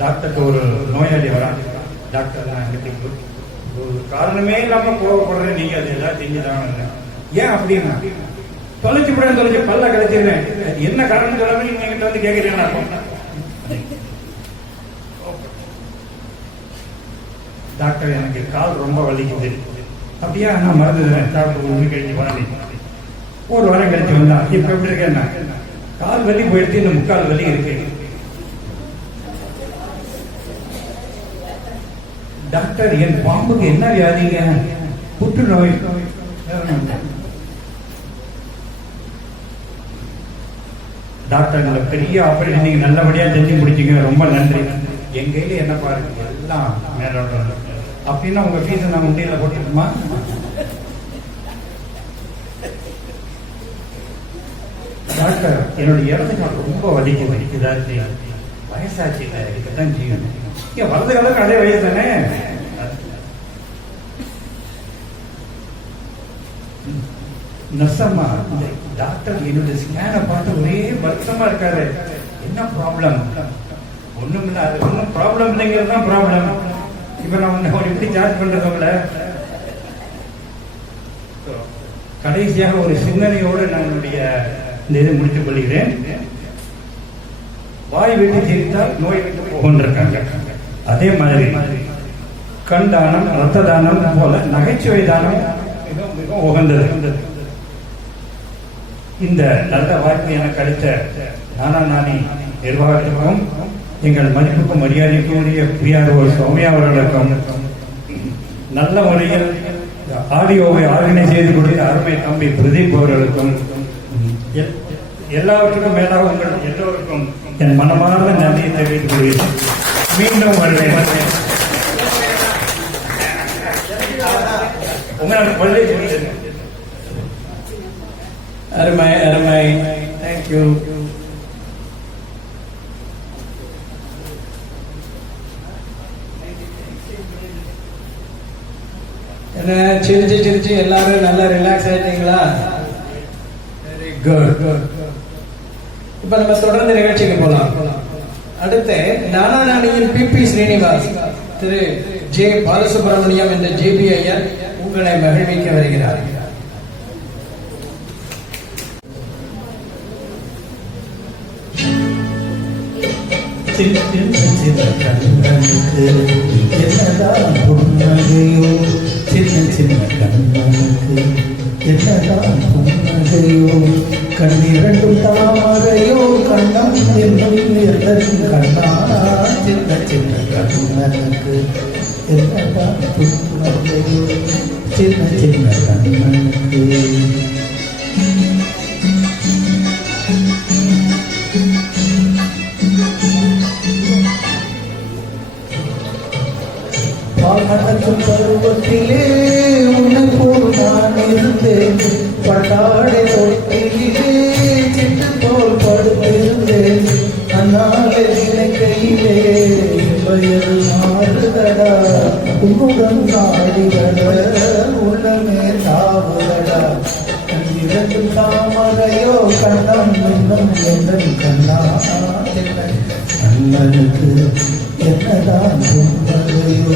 டாக்டருக்கு ஒரு நோயாளி வரான். டாக்டர் நான் ஒரு காரணமே இல்லாம கோவப்படுறேன், நீங்க அது எல்லாம் செஞ்சுதான். ஏன் அப்படின்னா, தொலைச்சு பல்ல கிடைச்சிருந்தேன், என்ன காரணம் சொல்லாம நீங்க என்கிட்ட வந்து கேட்கிறீங்க. டாக்டர் எனக்கு கால் ரொம்ப வலிக்குது. அப்படியா நான் மறந்துடுறேன் டாக்டர் 1 வீக் கழிச்சு வாங்க. ஒரு வாரம் கழிச்சு வந்தா இப்ப எப்படி இருக்கேன்னா கால் வலி போயிடுச்சு, இந்த முக்கால் வலி இருக்கு. டாக்டர் என் பாம்புக்கு என்ன வியாதிங்க? புற்றுநோய். டாக்டர் பெரிய ஆபரேஷன் நீங்க நல்லபடியா செஞ்சு முடிச்சீங்க, ரொம்ப நன்றி. என் கையில என்ன பாருங்க எல்லாம் மேலோட. அப்படின்னா உங்க ஃபீஸ் நான் உண்டியில போட்டுருக்குமா? டாக்டர் என்னுடைய இடது கால் ரொம்ப வலிக்குதாச்சு, வயசாச்சு இல்லை, இதுக்குதான் செய்யணும். ஏன் வலது காலுக்கு அதே வயசு தானே? நர்சம்மா, டாக்டர் என்னுடைய ஸ்கேனை பார்த்து ஒரே வருத்தமா இருக்காரு. என்ன ப்ராப்ளம்? ஒண்ணும் இல்லை, அது ஒன்றும் ப்ராப்ளம் இல்லைங்கிறது தான் ப்ராப்ளம். இப்ப நான் உன்னை எப்படி சார்ஜ் பண்றது உங்களை? கடைசியாக ஒரு சிந்தனையோடு நான் என்னுடைய இந்த இதை முடித்துக் கொள்கிறேன். வாய் விட்டு சிரித்தால் நோய் விட்டு போகின்றிருக்காங்க. அதே மாதிரி கண் தானம், ரத்த தானம் போல நகைச்சுவை தானம் மிக மிக உகந்தது. இந்த நல்ல வாய்ப்பு எனக்கு அளித்த நானி நிர்வாகத்திற்கும் எங்கள் மதிப்புக்கும் மரியாதைக்குரிய பிஆர்ஓ சௌமியா அவர்களுக்கும் நல்ல முறையில் ஆடியோவை ஆர்கனைஸ் செய்து கொடுத்த அருமை தம்பி பிரதீப் அவர்களுக்கும் எல்லாவற்றுக்கும் மேலாக உங்கள் எல்லோருக்கும் என் மனமார்ந்த நன்றியை தெரிவித்துக் கொள்கிறேன். மீண்டும் வருவேன். உங்களுக்கு கொள்ளை சொல்லுங்க. அருமை அருமை, தேங்க்யூ. என்ன சிரிச்சு சிரிச்சு எல்லாரும் நல்லா ரிலாக்ஸ் ஆயிட்டீங்களா? Very good. இப்ப நம்ம தொடர்ந்து நிகழ்ச்சிக்கு போலாம். அடுத்து நானானியின் பிபி ஸ்ரீனிவாஸ், திரு ஜே பாலசுப்ரமணியம் என்ற ஜேபி ஐயர் உங்களை மகிழ்விக்க வருகிறார். என்னதான் புன்னகையோ, சின்ன சின்ன கண்ணனுக்கு என்னதான் புன்னகையோ, கண்ணிரண்டும் தாமரையோ, கண்ணம் என்னும் கண்ணா, சின்ன சின்ன கண்ணனுக்கு என்னதான் புன்னகையோ, சின்ன சின்ன கண்ணனுக்கு. பாடக்கும் பருவத்திலே உன்னை போல் நான் இருந்தேன், பட்டாடை தொட்டிலே சிட்டு போல் படுத்திருந்தேன். அந்நாளை நினைக்கையிலே வயது மாறுதடா, உன்னுடன் நாடிகட உள்ளமே தாவுதடா. கண்ணிரண்டும் தாமரையோ, கண்ணம் இன்னும் என்னும் கண்ணா, கண்ணனுக்கு என்னதான் புன்னகையோ,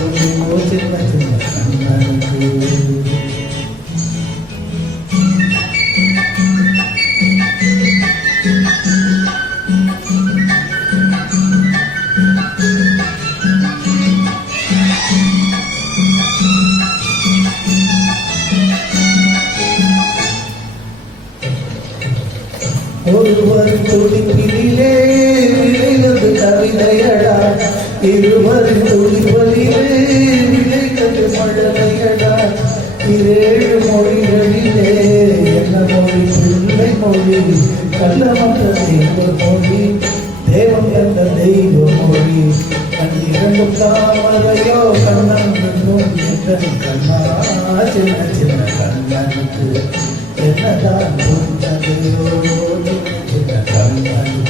சின்ன சின்ன கண்ணனுக்கு. ஒருவர் துடிப்பிலே விளைவது கவிதையடா, இருவர் துடிப்பதிலே விளைவது மழலையடா. 7 மொழிகளிலே என்ன மொழி? பிள்ளை மொழி, கள்ளமற்ற தெய்வ மொழி, தேவம் என்ற தெய்வ மொழி. கண்ணிரண்டும் தாமரையோ, கண்ணன் என்னும் கண்ணா, சின்ன சின்ன கண்ணனுக்கு என்னதான் புன்னகையோ, சின்ன கண்ணனுக்கு.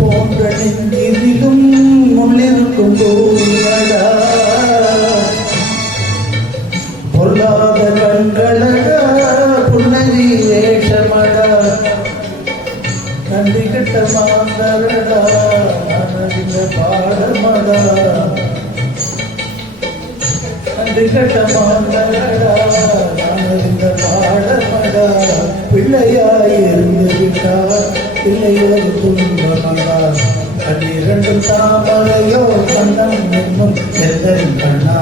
போன்ற நெஞ்சிலும் முள்ளிருக்கும் போதடா, பொல்லாத கண்களடா, புன்னகை வேஷமடா, நன்றி கட்ட மாந்தரடா, விகட்டமானடா நான் இந்த பாடமடா பிள்ளையாயிருந்து விட்டார் பிள்ளையோர் துன்பமடா கண்ணிரண்டும் தாமரையோ கண்ணம் என்னும் எந்தன் கண்ணா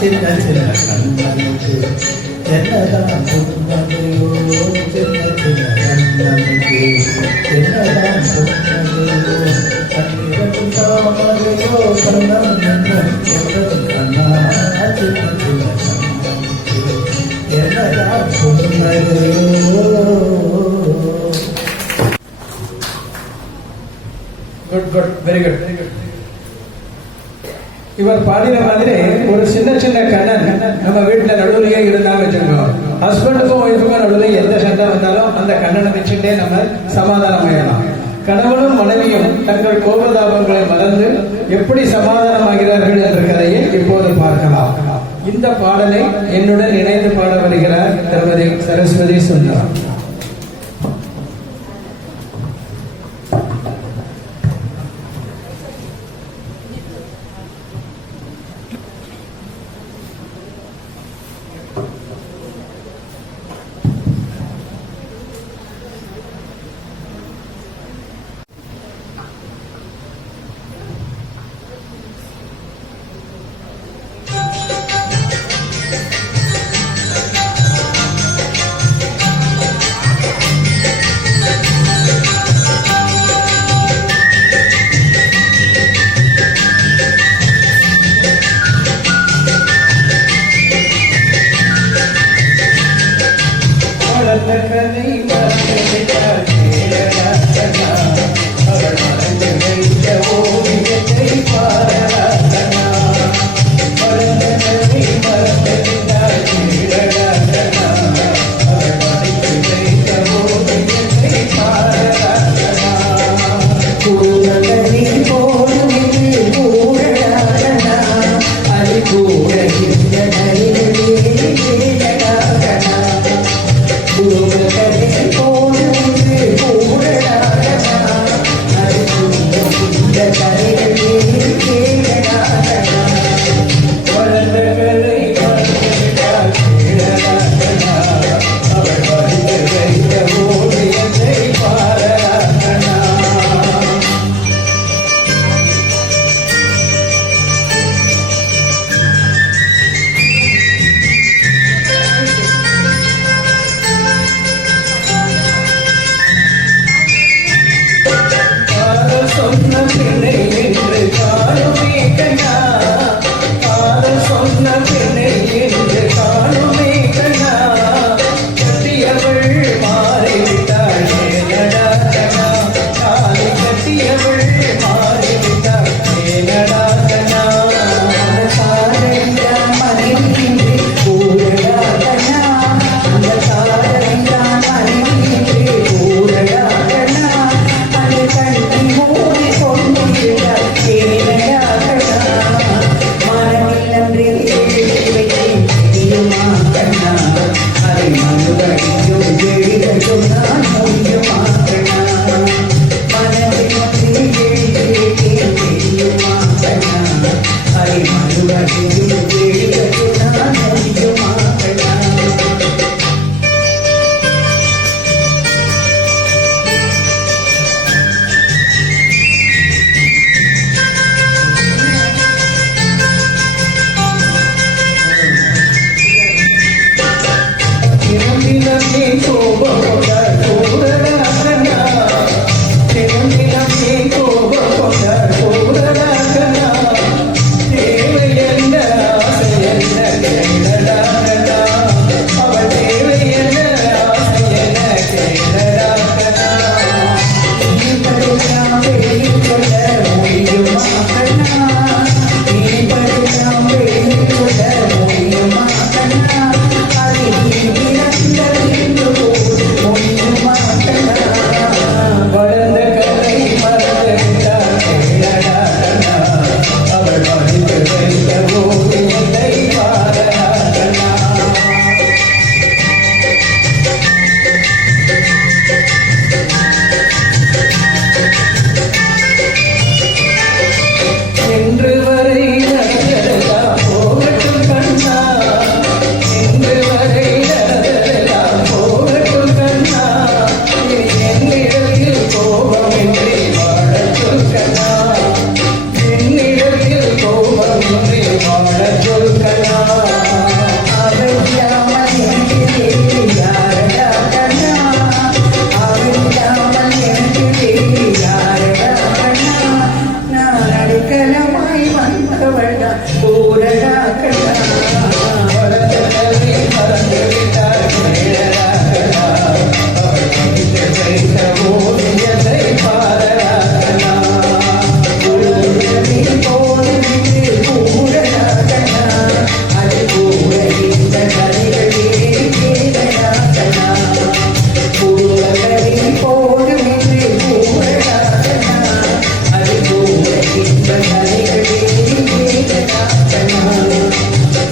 சின்ன சின்ன கண்ணனுக்கு என்னதான் புன்னகையோ சின்ன சின்ன கண்ணனுக்கு என்னதான் புன்னகையோ கண்ணிரண்டும் தாமரையோ கண்ணம் என்னும் எந்தன் கண்ணா சின்ன சின்ன கண்ணனுக்கு என்னதான் புன்னகையோ. Good good very good. இவர் பாடின மாதிரி ஒரு சின்ன சின்ன கண்ணன் நம்ம வீட்டுல நடுவுலயே இருந்தா வச்சிருக்கோம். ஹஸ்பண்டுக்கும் ஒய்ஃபுக்கும் நடுவில் எந்த சண்டை வந்தாலும் அந்த கண்ணனை வச்சுட்டே நம்ம சமாதானம் ஆயிடலாம். கணவனும் மனைவியும் தங்கள் கோபதாபங்களை மறந்து எப்படி சமாதானமாகிறார்கள் என்ற கதையை இப்போது பார்க்கலாம். இந்த பாடலை என்னுடன் இணைந்து பாட வருகிறார் திருமதி சரஸ்வதி சுந்தரம்.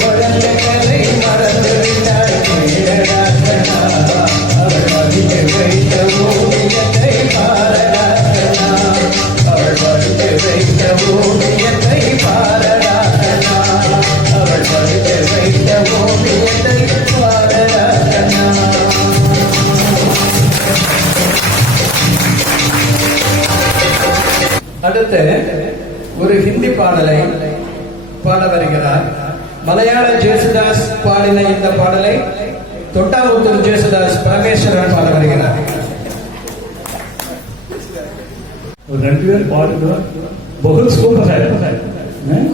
குழந்தைகளை மறந்து விட்டாள் கேளடா கண்ணா. அவள் மதித்து வைத்த ஓவியத்தை பாரடா கண்ணா. அவள் மதித்து வைத்த ஓவியத்தை பாரடா கண்ணா. அவள் மதித்து வைத்த ஓவியத்தை பாரடா கண்ணா. அடுத்து ஒரு ஹிந்தி பாடலை பாட வருகிறார். மலையாள ஜேசுதாஸ் பாடின இந்த பாடலை தொட்டாமுத்தூர் ஜேசுதாஸ் பரமேஸ்வரன் பாட வருகிறார். रणवीर पाल बहुत सुपर है हैं?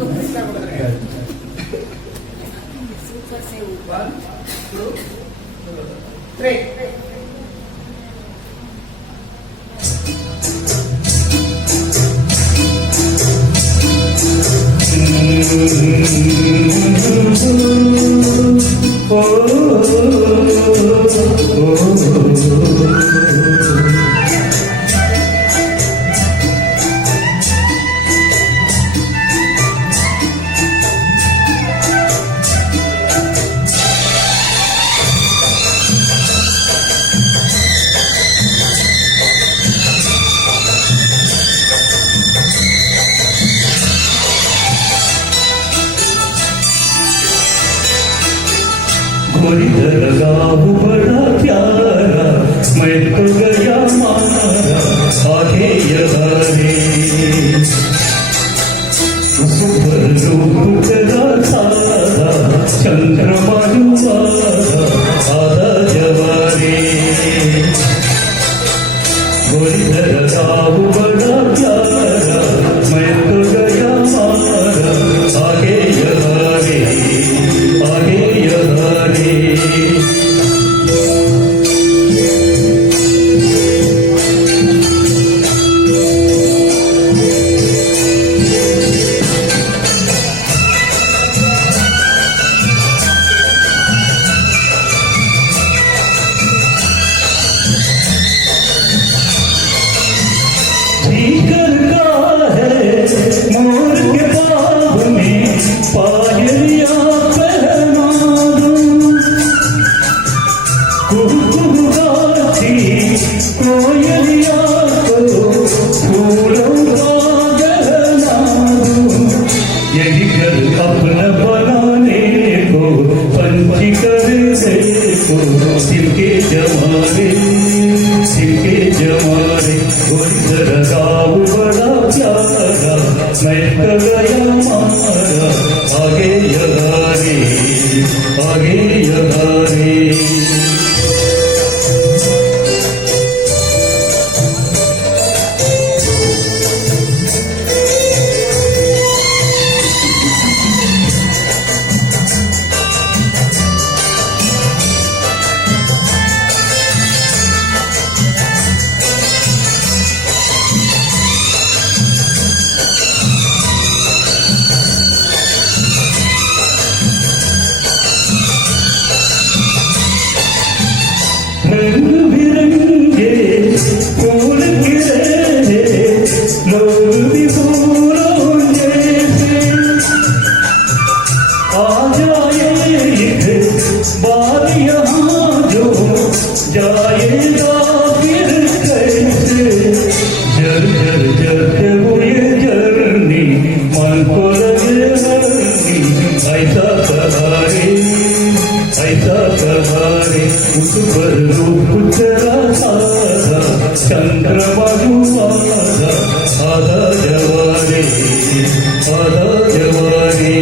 कोई दरगाह बड़ा प्यारा मैं तो गया मारा आगे यहारे सुपर रूप तेरा सारा चंद्रमा जुबारा आधा जवारे कोई दरगाह बड़ा प्यारा मैं तो गया मारा आगे यहारे आगे यहारे भीतर का है मोर के बाग में पायलिया पहना दूं कुहुगाती कोयलिया को फूलों का गहना दूं यही घर अपना बनाने को पंछी कर देखो सिमके जमाने कोई दरगाह बड़ा प्यारा मैं तो गया मारा आगे यहारे आगे यहारे रंग बिरंगे फूल खिले लोग भी फूलों जैसे आ जाए एक बार यहाँ जो जाएगा फिर कैसे जर जर जरते हुए जरनी मन को लगे हरनी ऐसा कहारे उस पर रूप तेरा सारा चंद्रमा जुबारा आधा जवारे आधा जवारे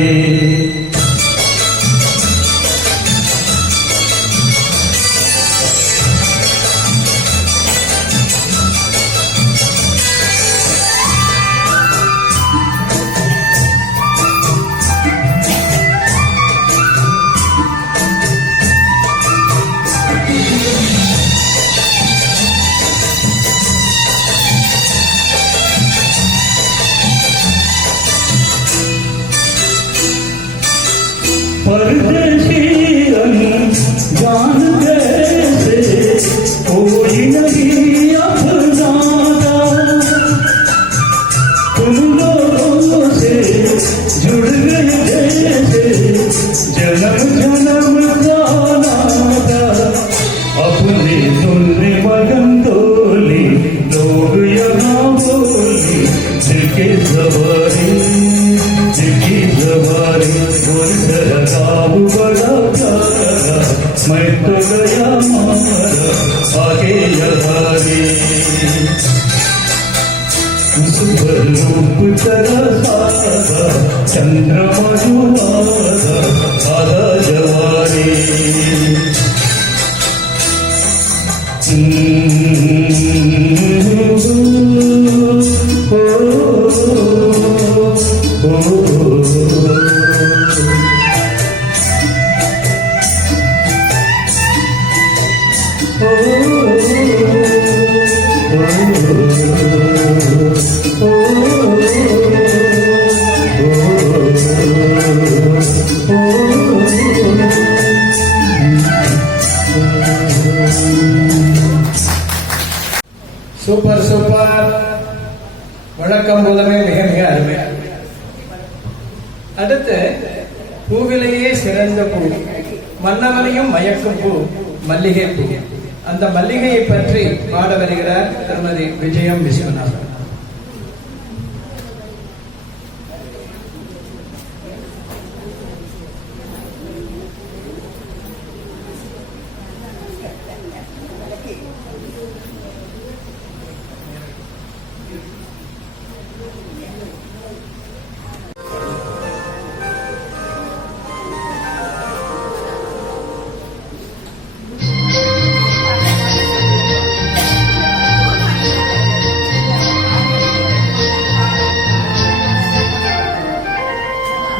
परदेसी जान कैसे कोई नहीं अपना तुम लोगों जुड़ गए जैसे जन्म जन्म का नाता अपने तुल्य मगन तोली लोग यहाँ बोली दिल की सवारी बोल कर काबू बड़ा प्यारा मैं तो गया मारा आगे यहारी रूप तेरा सारा चंद्रमा जुआरा आधा जवारी சூப்பர் சூப்பர். வழக்கம் போலவே மிக மிக அருமை. அடுத்து பூவிலேயே சிறந்த பூ, மன்னவனையும் மயக்கும் பூ மல்லிகை பூ. அந்த மல்லிகையை பற்றி பாட வருகிறார் திருமதி விஜயம் விஸ்வநாதன்.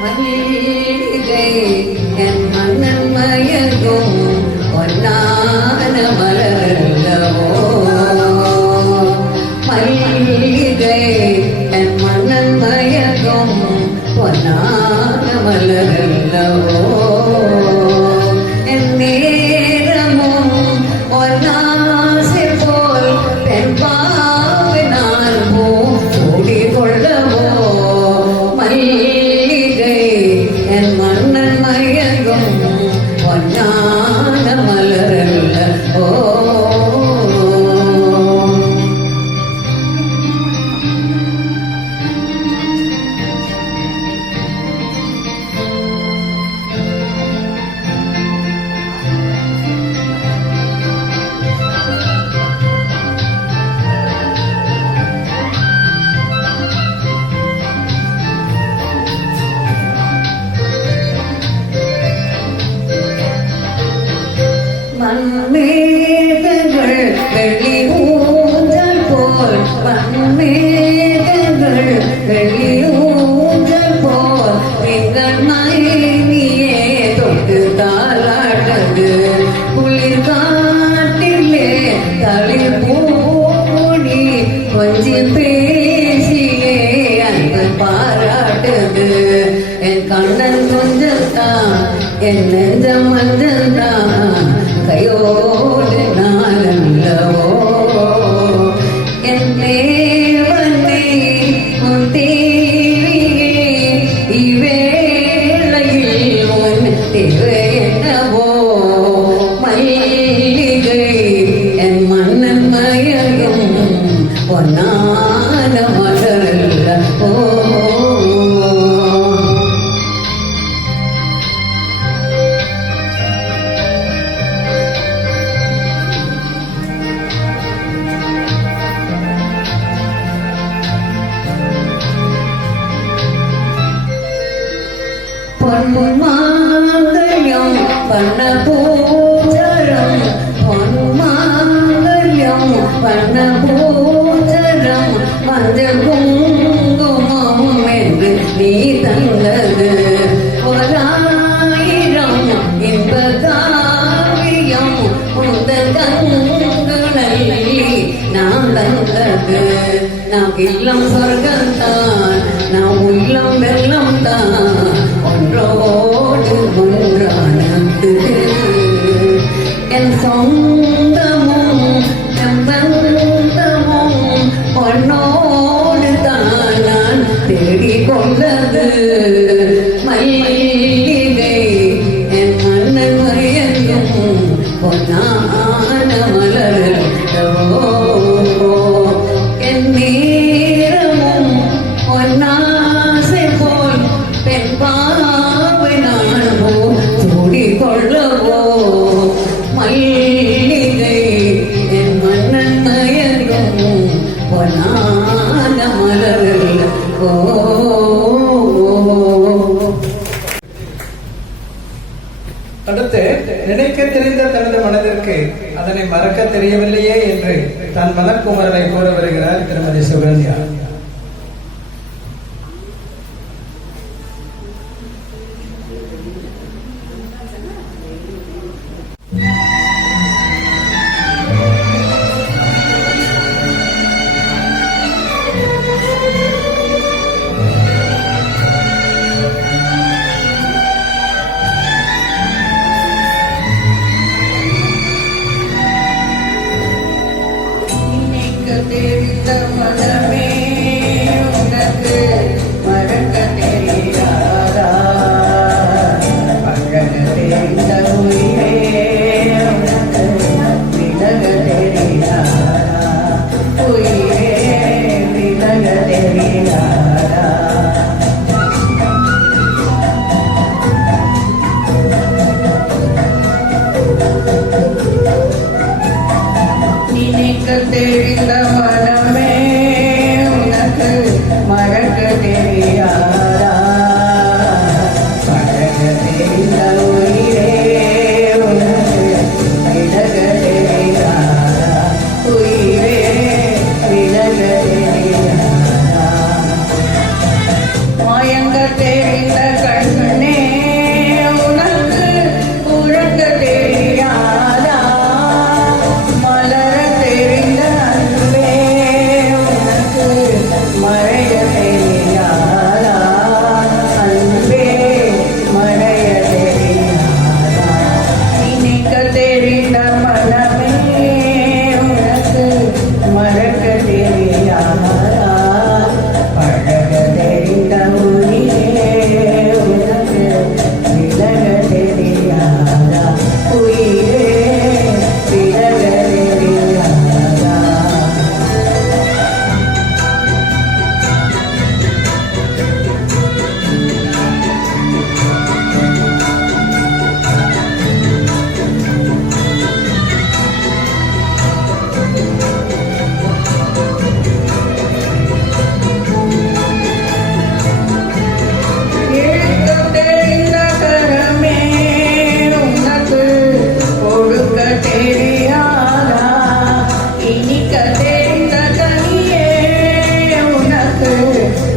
மல்லிகை என் மன்னன் மயங்கும் பொன்னான மலரல்லவோ. மல்லிகை என் மன்னன் மயங்கும் பொன்னான மலரல்லவோ. என் நேரமும் பொன்னாசை போல் பெண் பாவினால் மூடி கொள்ளவோ. என் மன்னன் மயங்கும் பொன்னான மலரல்ல ஓ. மண்மேகங்கள் வெள்ளி ஊஞ்சல் போல், மண்மேகங்கள் வெள்ளி ஊஞ்சல் போல் எங்கள் மயங்கியே தொட்டு தாளாட்டது. குளிர் காட்டிலே தளிர் பூடி கொஞ்சம் பேசியே அங்கு பாராட்டுது. என் கண்ணன் கொஞ்சம்தான் என் நெஞ்சம் மஞ்சந்தான் கையோடு நாளல்லவோ. என் தேவனே உன் தேவியே இவ்வேளையில் உன் தேவை என்னவோ. மல்லிகை என் மன்னன் மயங்கும் பொன்னான மலரல்லவோ. பொன்மாங்கல்யம் பண்ண பூஜரம், பொன்மாங்கல்யம் பண்ண பூஜரம் மஞ்சள் குங்குமம் என்று நீ தந்தது. ஓராயிரம் இன்ப காவியம் உந்தன் கண்களில் நாம் தந்தது. நாம் இல்லம் சொர்க்கம்தான், நாம் உள்ளம் வெள்ளம் தான் ஒன்றோடு ஒன்றானது. என் சொந்தமும் என் பந்தமும் பொன்னோடு தான் நான் தேடிக் கொண்டது மல்லிகை என் மன்னன் மயங்கும் பொன்னான மலரோ என் நேரமும் பொன்னாசை போல் பெண் பாவை நானோ சூடிக்கொள்ளவோ மல்லிகை என் மன்னன் மயங்கும் பொன்னான மலரோ. அடுத்து நினைக்க தெரிந்த தனது மனதிற்கு அதனை மறக்க தெரியவில்லையே என்று தன் மனக்குமரலை கூற வருகிறார் திருமதி சுகன்யா. தெரிந்த மனமே உனக்கு மறக்க தெரியாதா பழக தெரிந்த உயிரே உனக்கு விலக தெரியாதா உயிரே விலக தெரியாதா நினைக்க தெரிந்த மனமே உனக்கு மறக்க தெரியாதா பழக தெரிந்த உயிரே உனக்கு விலக தெரியாதா உயிரே விலக தெரியாதா மயங்க தெரிந்த கண்ணே உனக்கு உறங்க தெரியாதா மலர தெரிந்த அன்பே உனக்கு மறைய தெரியாதா அன்பே மறைய தெரியாதா நினைக்க தெரிந்த மனமே உனக்கு மறக்க தெரியாதா பழக தெரிந்த உயிரே உனக்கு விலக தெரியாதா உயிரே விலக தெரியாதா. இழுக்க தெரிந்த கரமே உனக்கு கொடுக்க தெரியாதா இனிக்க தெரிந்த கனியே உனக்கு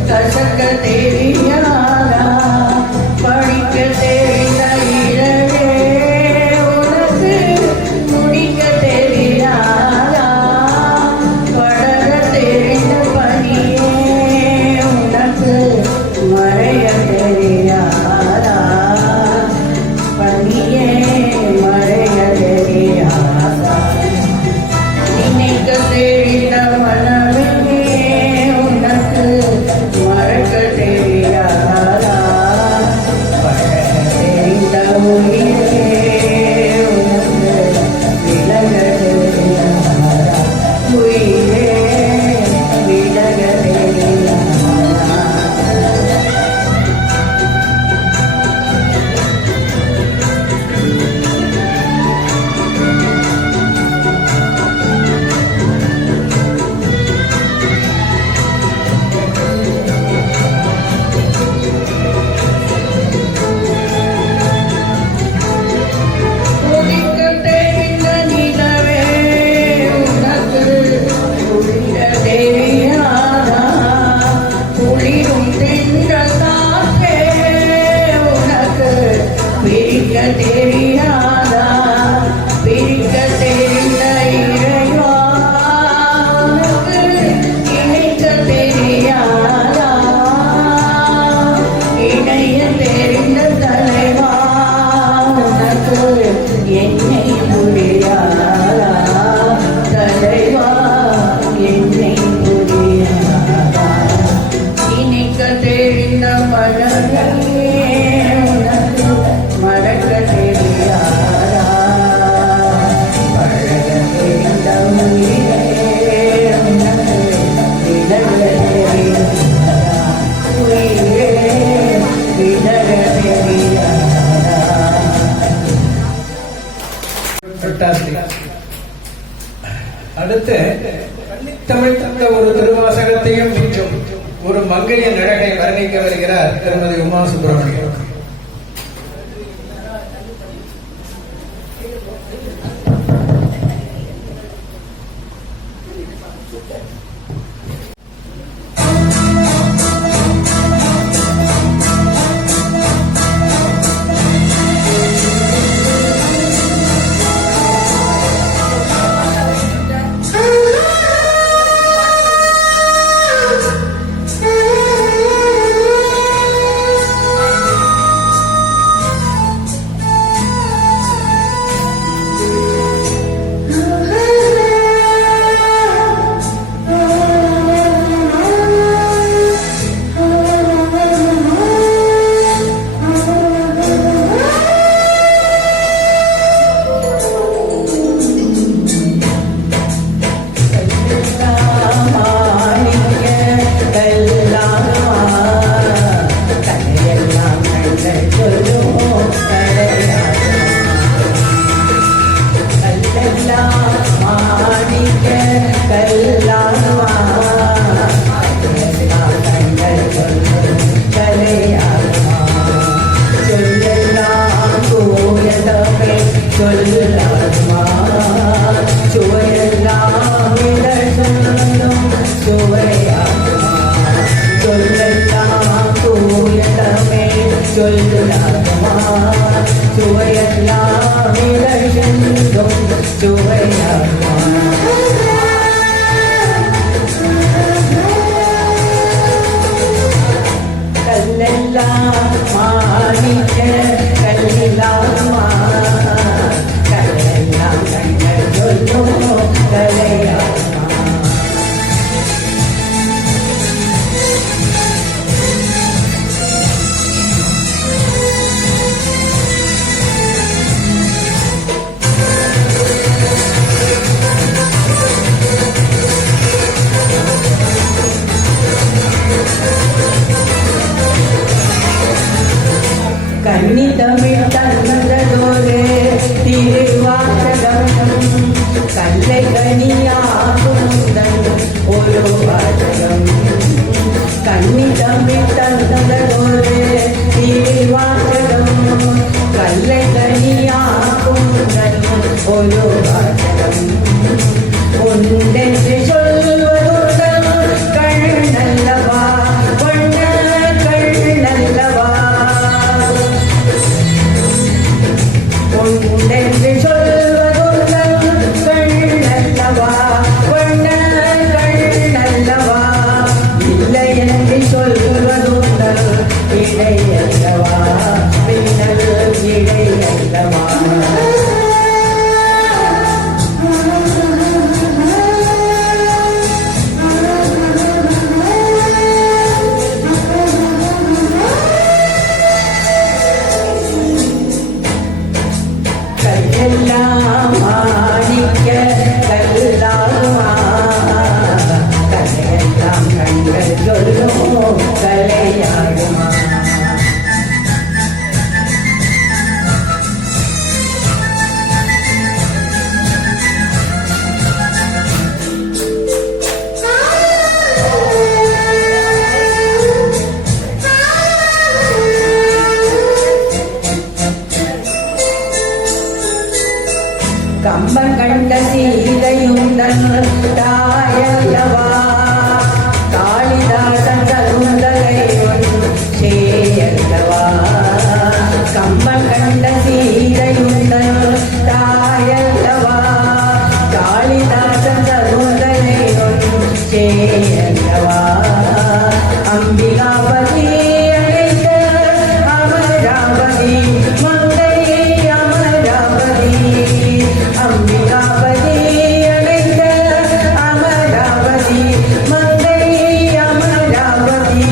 கசக்க தெரியாதா படிக்க தெரிந்த இரவே உனக்கு முடிக்க தெரியாதா படர தெரிந்த பனியே உனக்கு மறைய தெரியாதா பனியே மறைய தெரியாதா நினைக்க தெரிந்த மனமே உனக்கு மறக்க தெரியாதா தேடின மழகே உனக்கு மறக்க தெரியாதா பழக தெரிந்த உயிரே உனக்கு விலக தெரியாதா உயிரே விலக தெரியாதா. அடுத்து தமிழ் தந்த ஒரு திருவாசகத்தையும் மற்றும் ஒரு மங்கையின் அழகை வர்ணிக்க வருகிறார் திருமதி உமா சுப்பிரமணியம். கம்பன் கண்ட சீதையுந்தன் தாயல்லவா காளிதாசன் கருந்தலை சேயல்லவா கம்பன் கண்ட சீதையுந்தன் தாயல்லவா காளிதாசன் கருந்தலை சேயல்லவா அம்பிகாபதி அழைத்த அமராவதி மங்கை அமராவதி அம்பிகாபதி அழைத்த அமராவதி மங்கை அமராவதி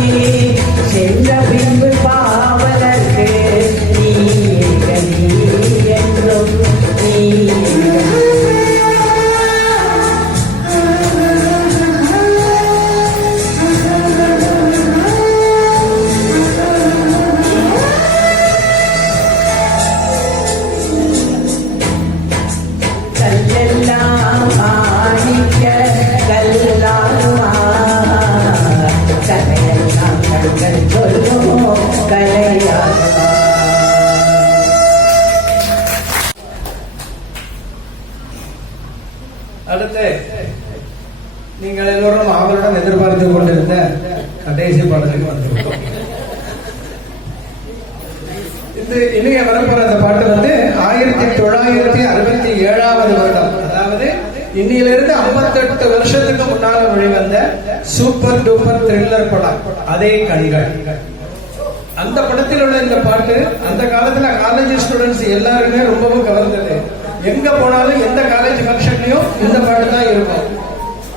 பாடுங்கள் சொல்வோம் கலையாடவா. அடுத்து நீங்கள் எல்லோரும் ஆவலுடன் எதிர்பார்த்து கொண்டிருந்த கடைசி பாடலுக்கு வந்திருக்கோம். இது இனிய வரப்போற அந்த பாட்டு 1967 வருடம், அதாவது இன்னிலிருந்து 58 வருஷத்துக்கு முன்னால வெளிவந்த சூப்பர் டூப்பர் த்ரில்லர் படம் அதே கண்கள். அந்த படத்தில் உள்ள இந்த பாட்டு அந்த காலத்துல காலேஜ் ஸ்டூடெண்ட்ஸ் எல்லாருக்குமே ரொம்பவும் கவர்ந்தது. எங்க போனாலும் எந்த காலேஜ் ஃபங்க்ஷன்லயும் இந்த பாட்டு தான் இருக்கும்.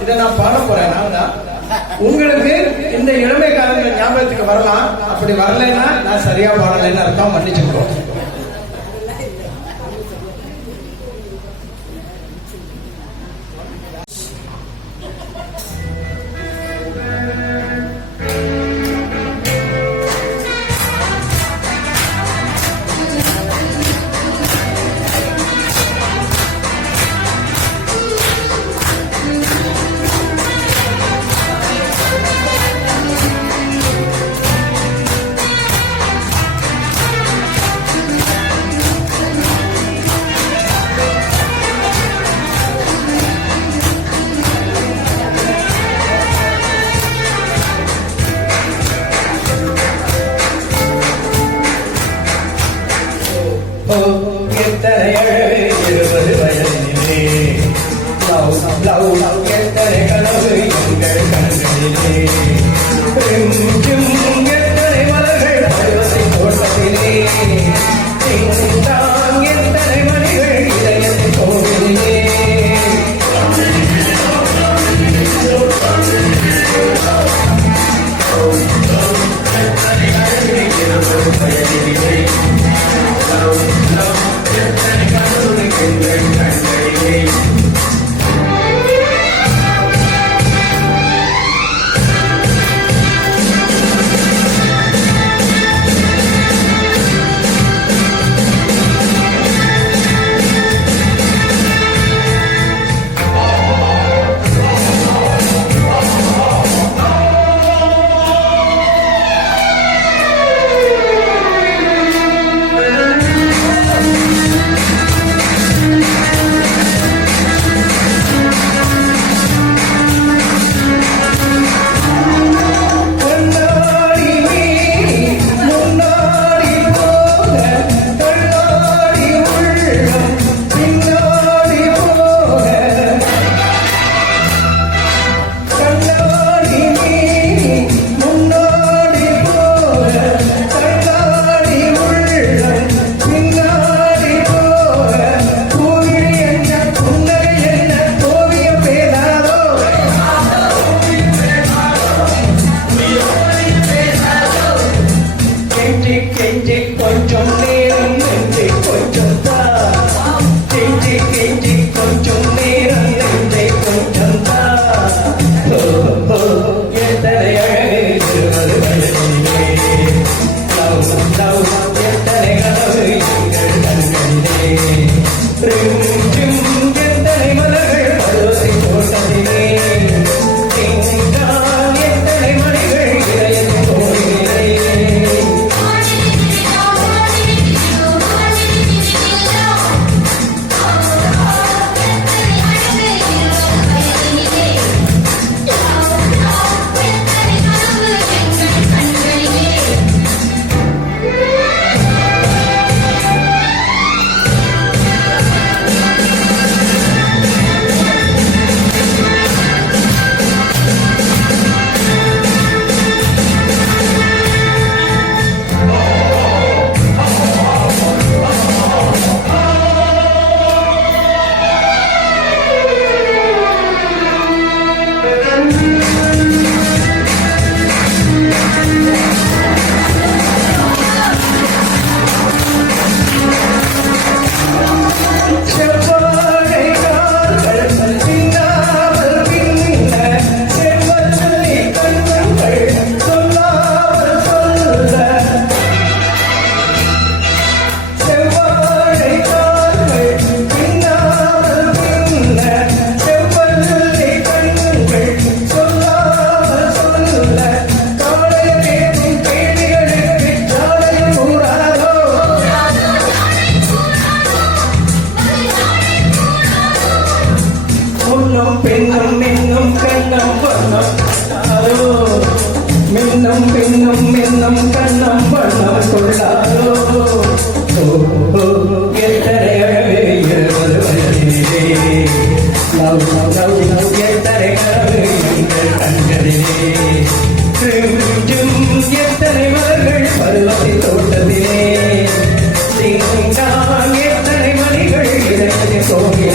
இதை நான் பாட போறேன். நான் தான் உங்களுக்கு இந்த இளமை காலங்கள் ஞாபகத்துக்கு வரலாம். அப்படி வரலைன்னா நான் சரியா பாடலைன்னு அர்த்தம், மன்னிச்சுக்கோ. அறுவடை தோட்டத்திலே திங்கான் எத்தனை மணிகள் இறைவனை போகிறே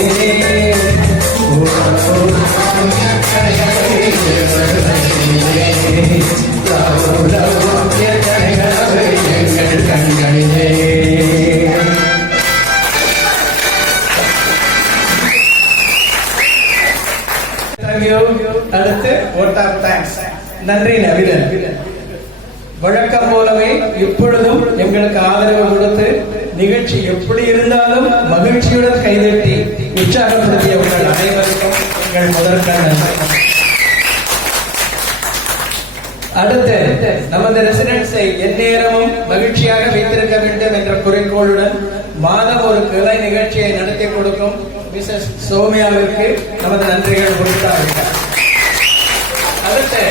எங்கள் கண்களிலே அடுத்து vote of thanks. நன்றி நவீனன். வழக்கம் போலவே இப்பொழுதும் எங்களுக்கு ஆதரவு கொடுத்து நிகழ்ச்சி எப்படி இருந்தாலும் மகிழ்ச்சியுடன் கைதட்டி உற்சாகப்படுத்திய உங்கள் அனைவருக்கும் எங்கள் முதற்கண் நன்றி. அடுத்து நமது ரெசிடென்ட்ஸை எந்நேரமும் மகிழ்ச்சியாக வைத்திருக்க வேண்டும் என்ற குறிக்கோளுடன் மாதம் ஒரு கலை நிகழ்ச்சியை நடத்தி கொடுக்கும் மிஸ்ஸஸ் சோமியாவிற்கு நமது நன்றிகள் கொடுத்தார்கள். அடுத்து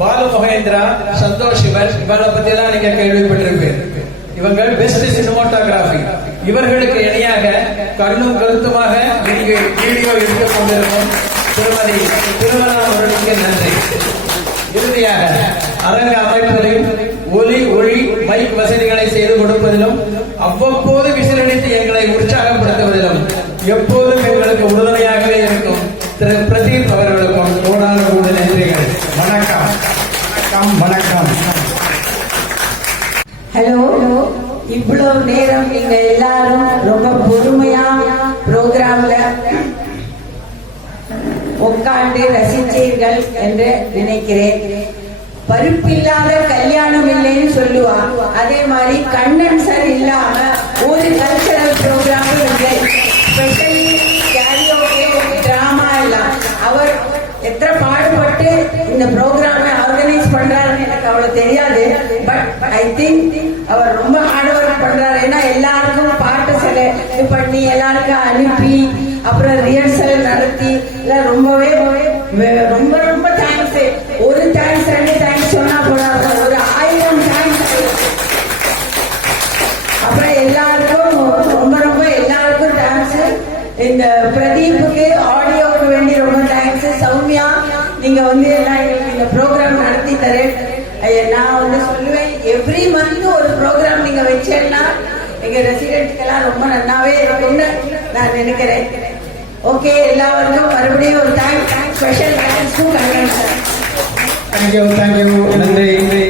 பாலு மகேந்திரா, சந்தோஷ் சிவன், இவங்களை பத்தி எல்லாம் நீங்க கேள்விப்பட்டிருப்பீங்க. இவங்க பெஸ்ட் சினிமாட்டோகிராபி. இவர்களுக்கு இணையாக கண்ணும் கருத்துமாக வீடியோ எடுத்துக் கொண்டிருக்கும் திருமதி திருமலா அவர்களுக்கு நன்றி. இறுதியாக அரங்க அமைப்பதிலும் ஒலி ஒளி மைக் வசதிகளை செய்து கொடுப்பதிலும் அவ்வப்போது விசிலடித்து எங்களை உற்சாகப்படுத்துவதிலும் எப்போதும் எங்களுக்கு உறுதுணையாகவே இருக்கும் திரு பிரதீப் அவர்களுக்கும் கோடான கோடி நன்றிகள். வணக்கம் வணக்கம் வணக்கம். ஹலோ, இவ்வளவு நேரம் நீங்க எல்லாரும் ரொம்ப பொறுமையா ப்ரோக்ராம்ல உட்கார்ந்து ரசிச்சீர்கள் என்று நினைக்கிறேன். பருப்பில்லாத கல்யாணம் இல்லைன்னு சொல்லுவா. அதே மாதிரி கண்ணன் சார் இல்லாம ஒரு கல்ச்சரல் ப்ரோக்ராம் இல்லை. ஸ்பெஷலி கேரியோகே, டிராமா எல்லாம் அவர் எத்தனை பாடுபட்டு இந்த ப்ரோக்ராமை ஆர்கனைஸ் பண்றாருன்னு எனக்கு அவ்வளவு தெரியாது. பட் ஐ திங்க் அவர் ரொம்ப ஹார்ட் ஒர்க் பண்றாரு. ஏன்னா எல்லாருக்கும் பாட்டு செலக்ட் பண்ணி எல்லாருக்கும் அனுப்பி அப்புறம் ரிஹர்சல் நடத்தி ரொம்பவே ரொம்ப ரொம்ப தேங்க்ஸ். ஒரு தேங்க்ஸ் ரெண்டு தேங்க்ஸ் சொன்னா போடாது, ஒரு 1000 தேங்க்ஸ். அப்புறம் எல்லாருக்கும் ரொம்ப ரொம்ப எல்லாருக்கும் தேங்க்ஸ். இந்த பிரதீப்புக்கு ஆடியோக்கு வேண்டி ரொம்ப தேங்க்ஸ். சௌமியா, நீங்க வந்து எல்லாம் எங்களுக்கு இந்த ப்ரோக்ராம் நடத்தி தரேன். நான் வந்து சொல்லுவேன், எவ்ரி மந்த் ஒரு ப்ரோக்ராம் நீங்க வச்சேன்னா எங்க ரெசிடென்ட்கெல்லாம் ரொம்ப நல்லாவே இருக்கும்னு நான் நினைக்கிறேன். ஓகே, எல்லாருக்கும் மறுபடியும் ஒரு thanks. Special thanks to Kannan sir. Thank you. நன்றி.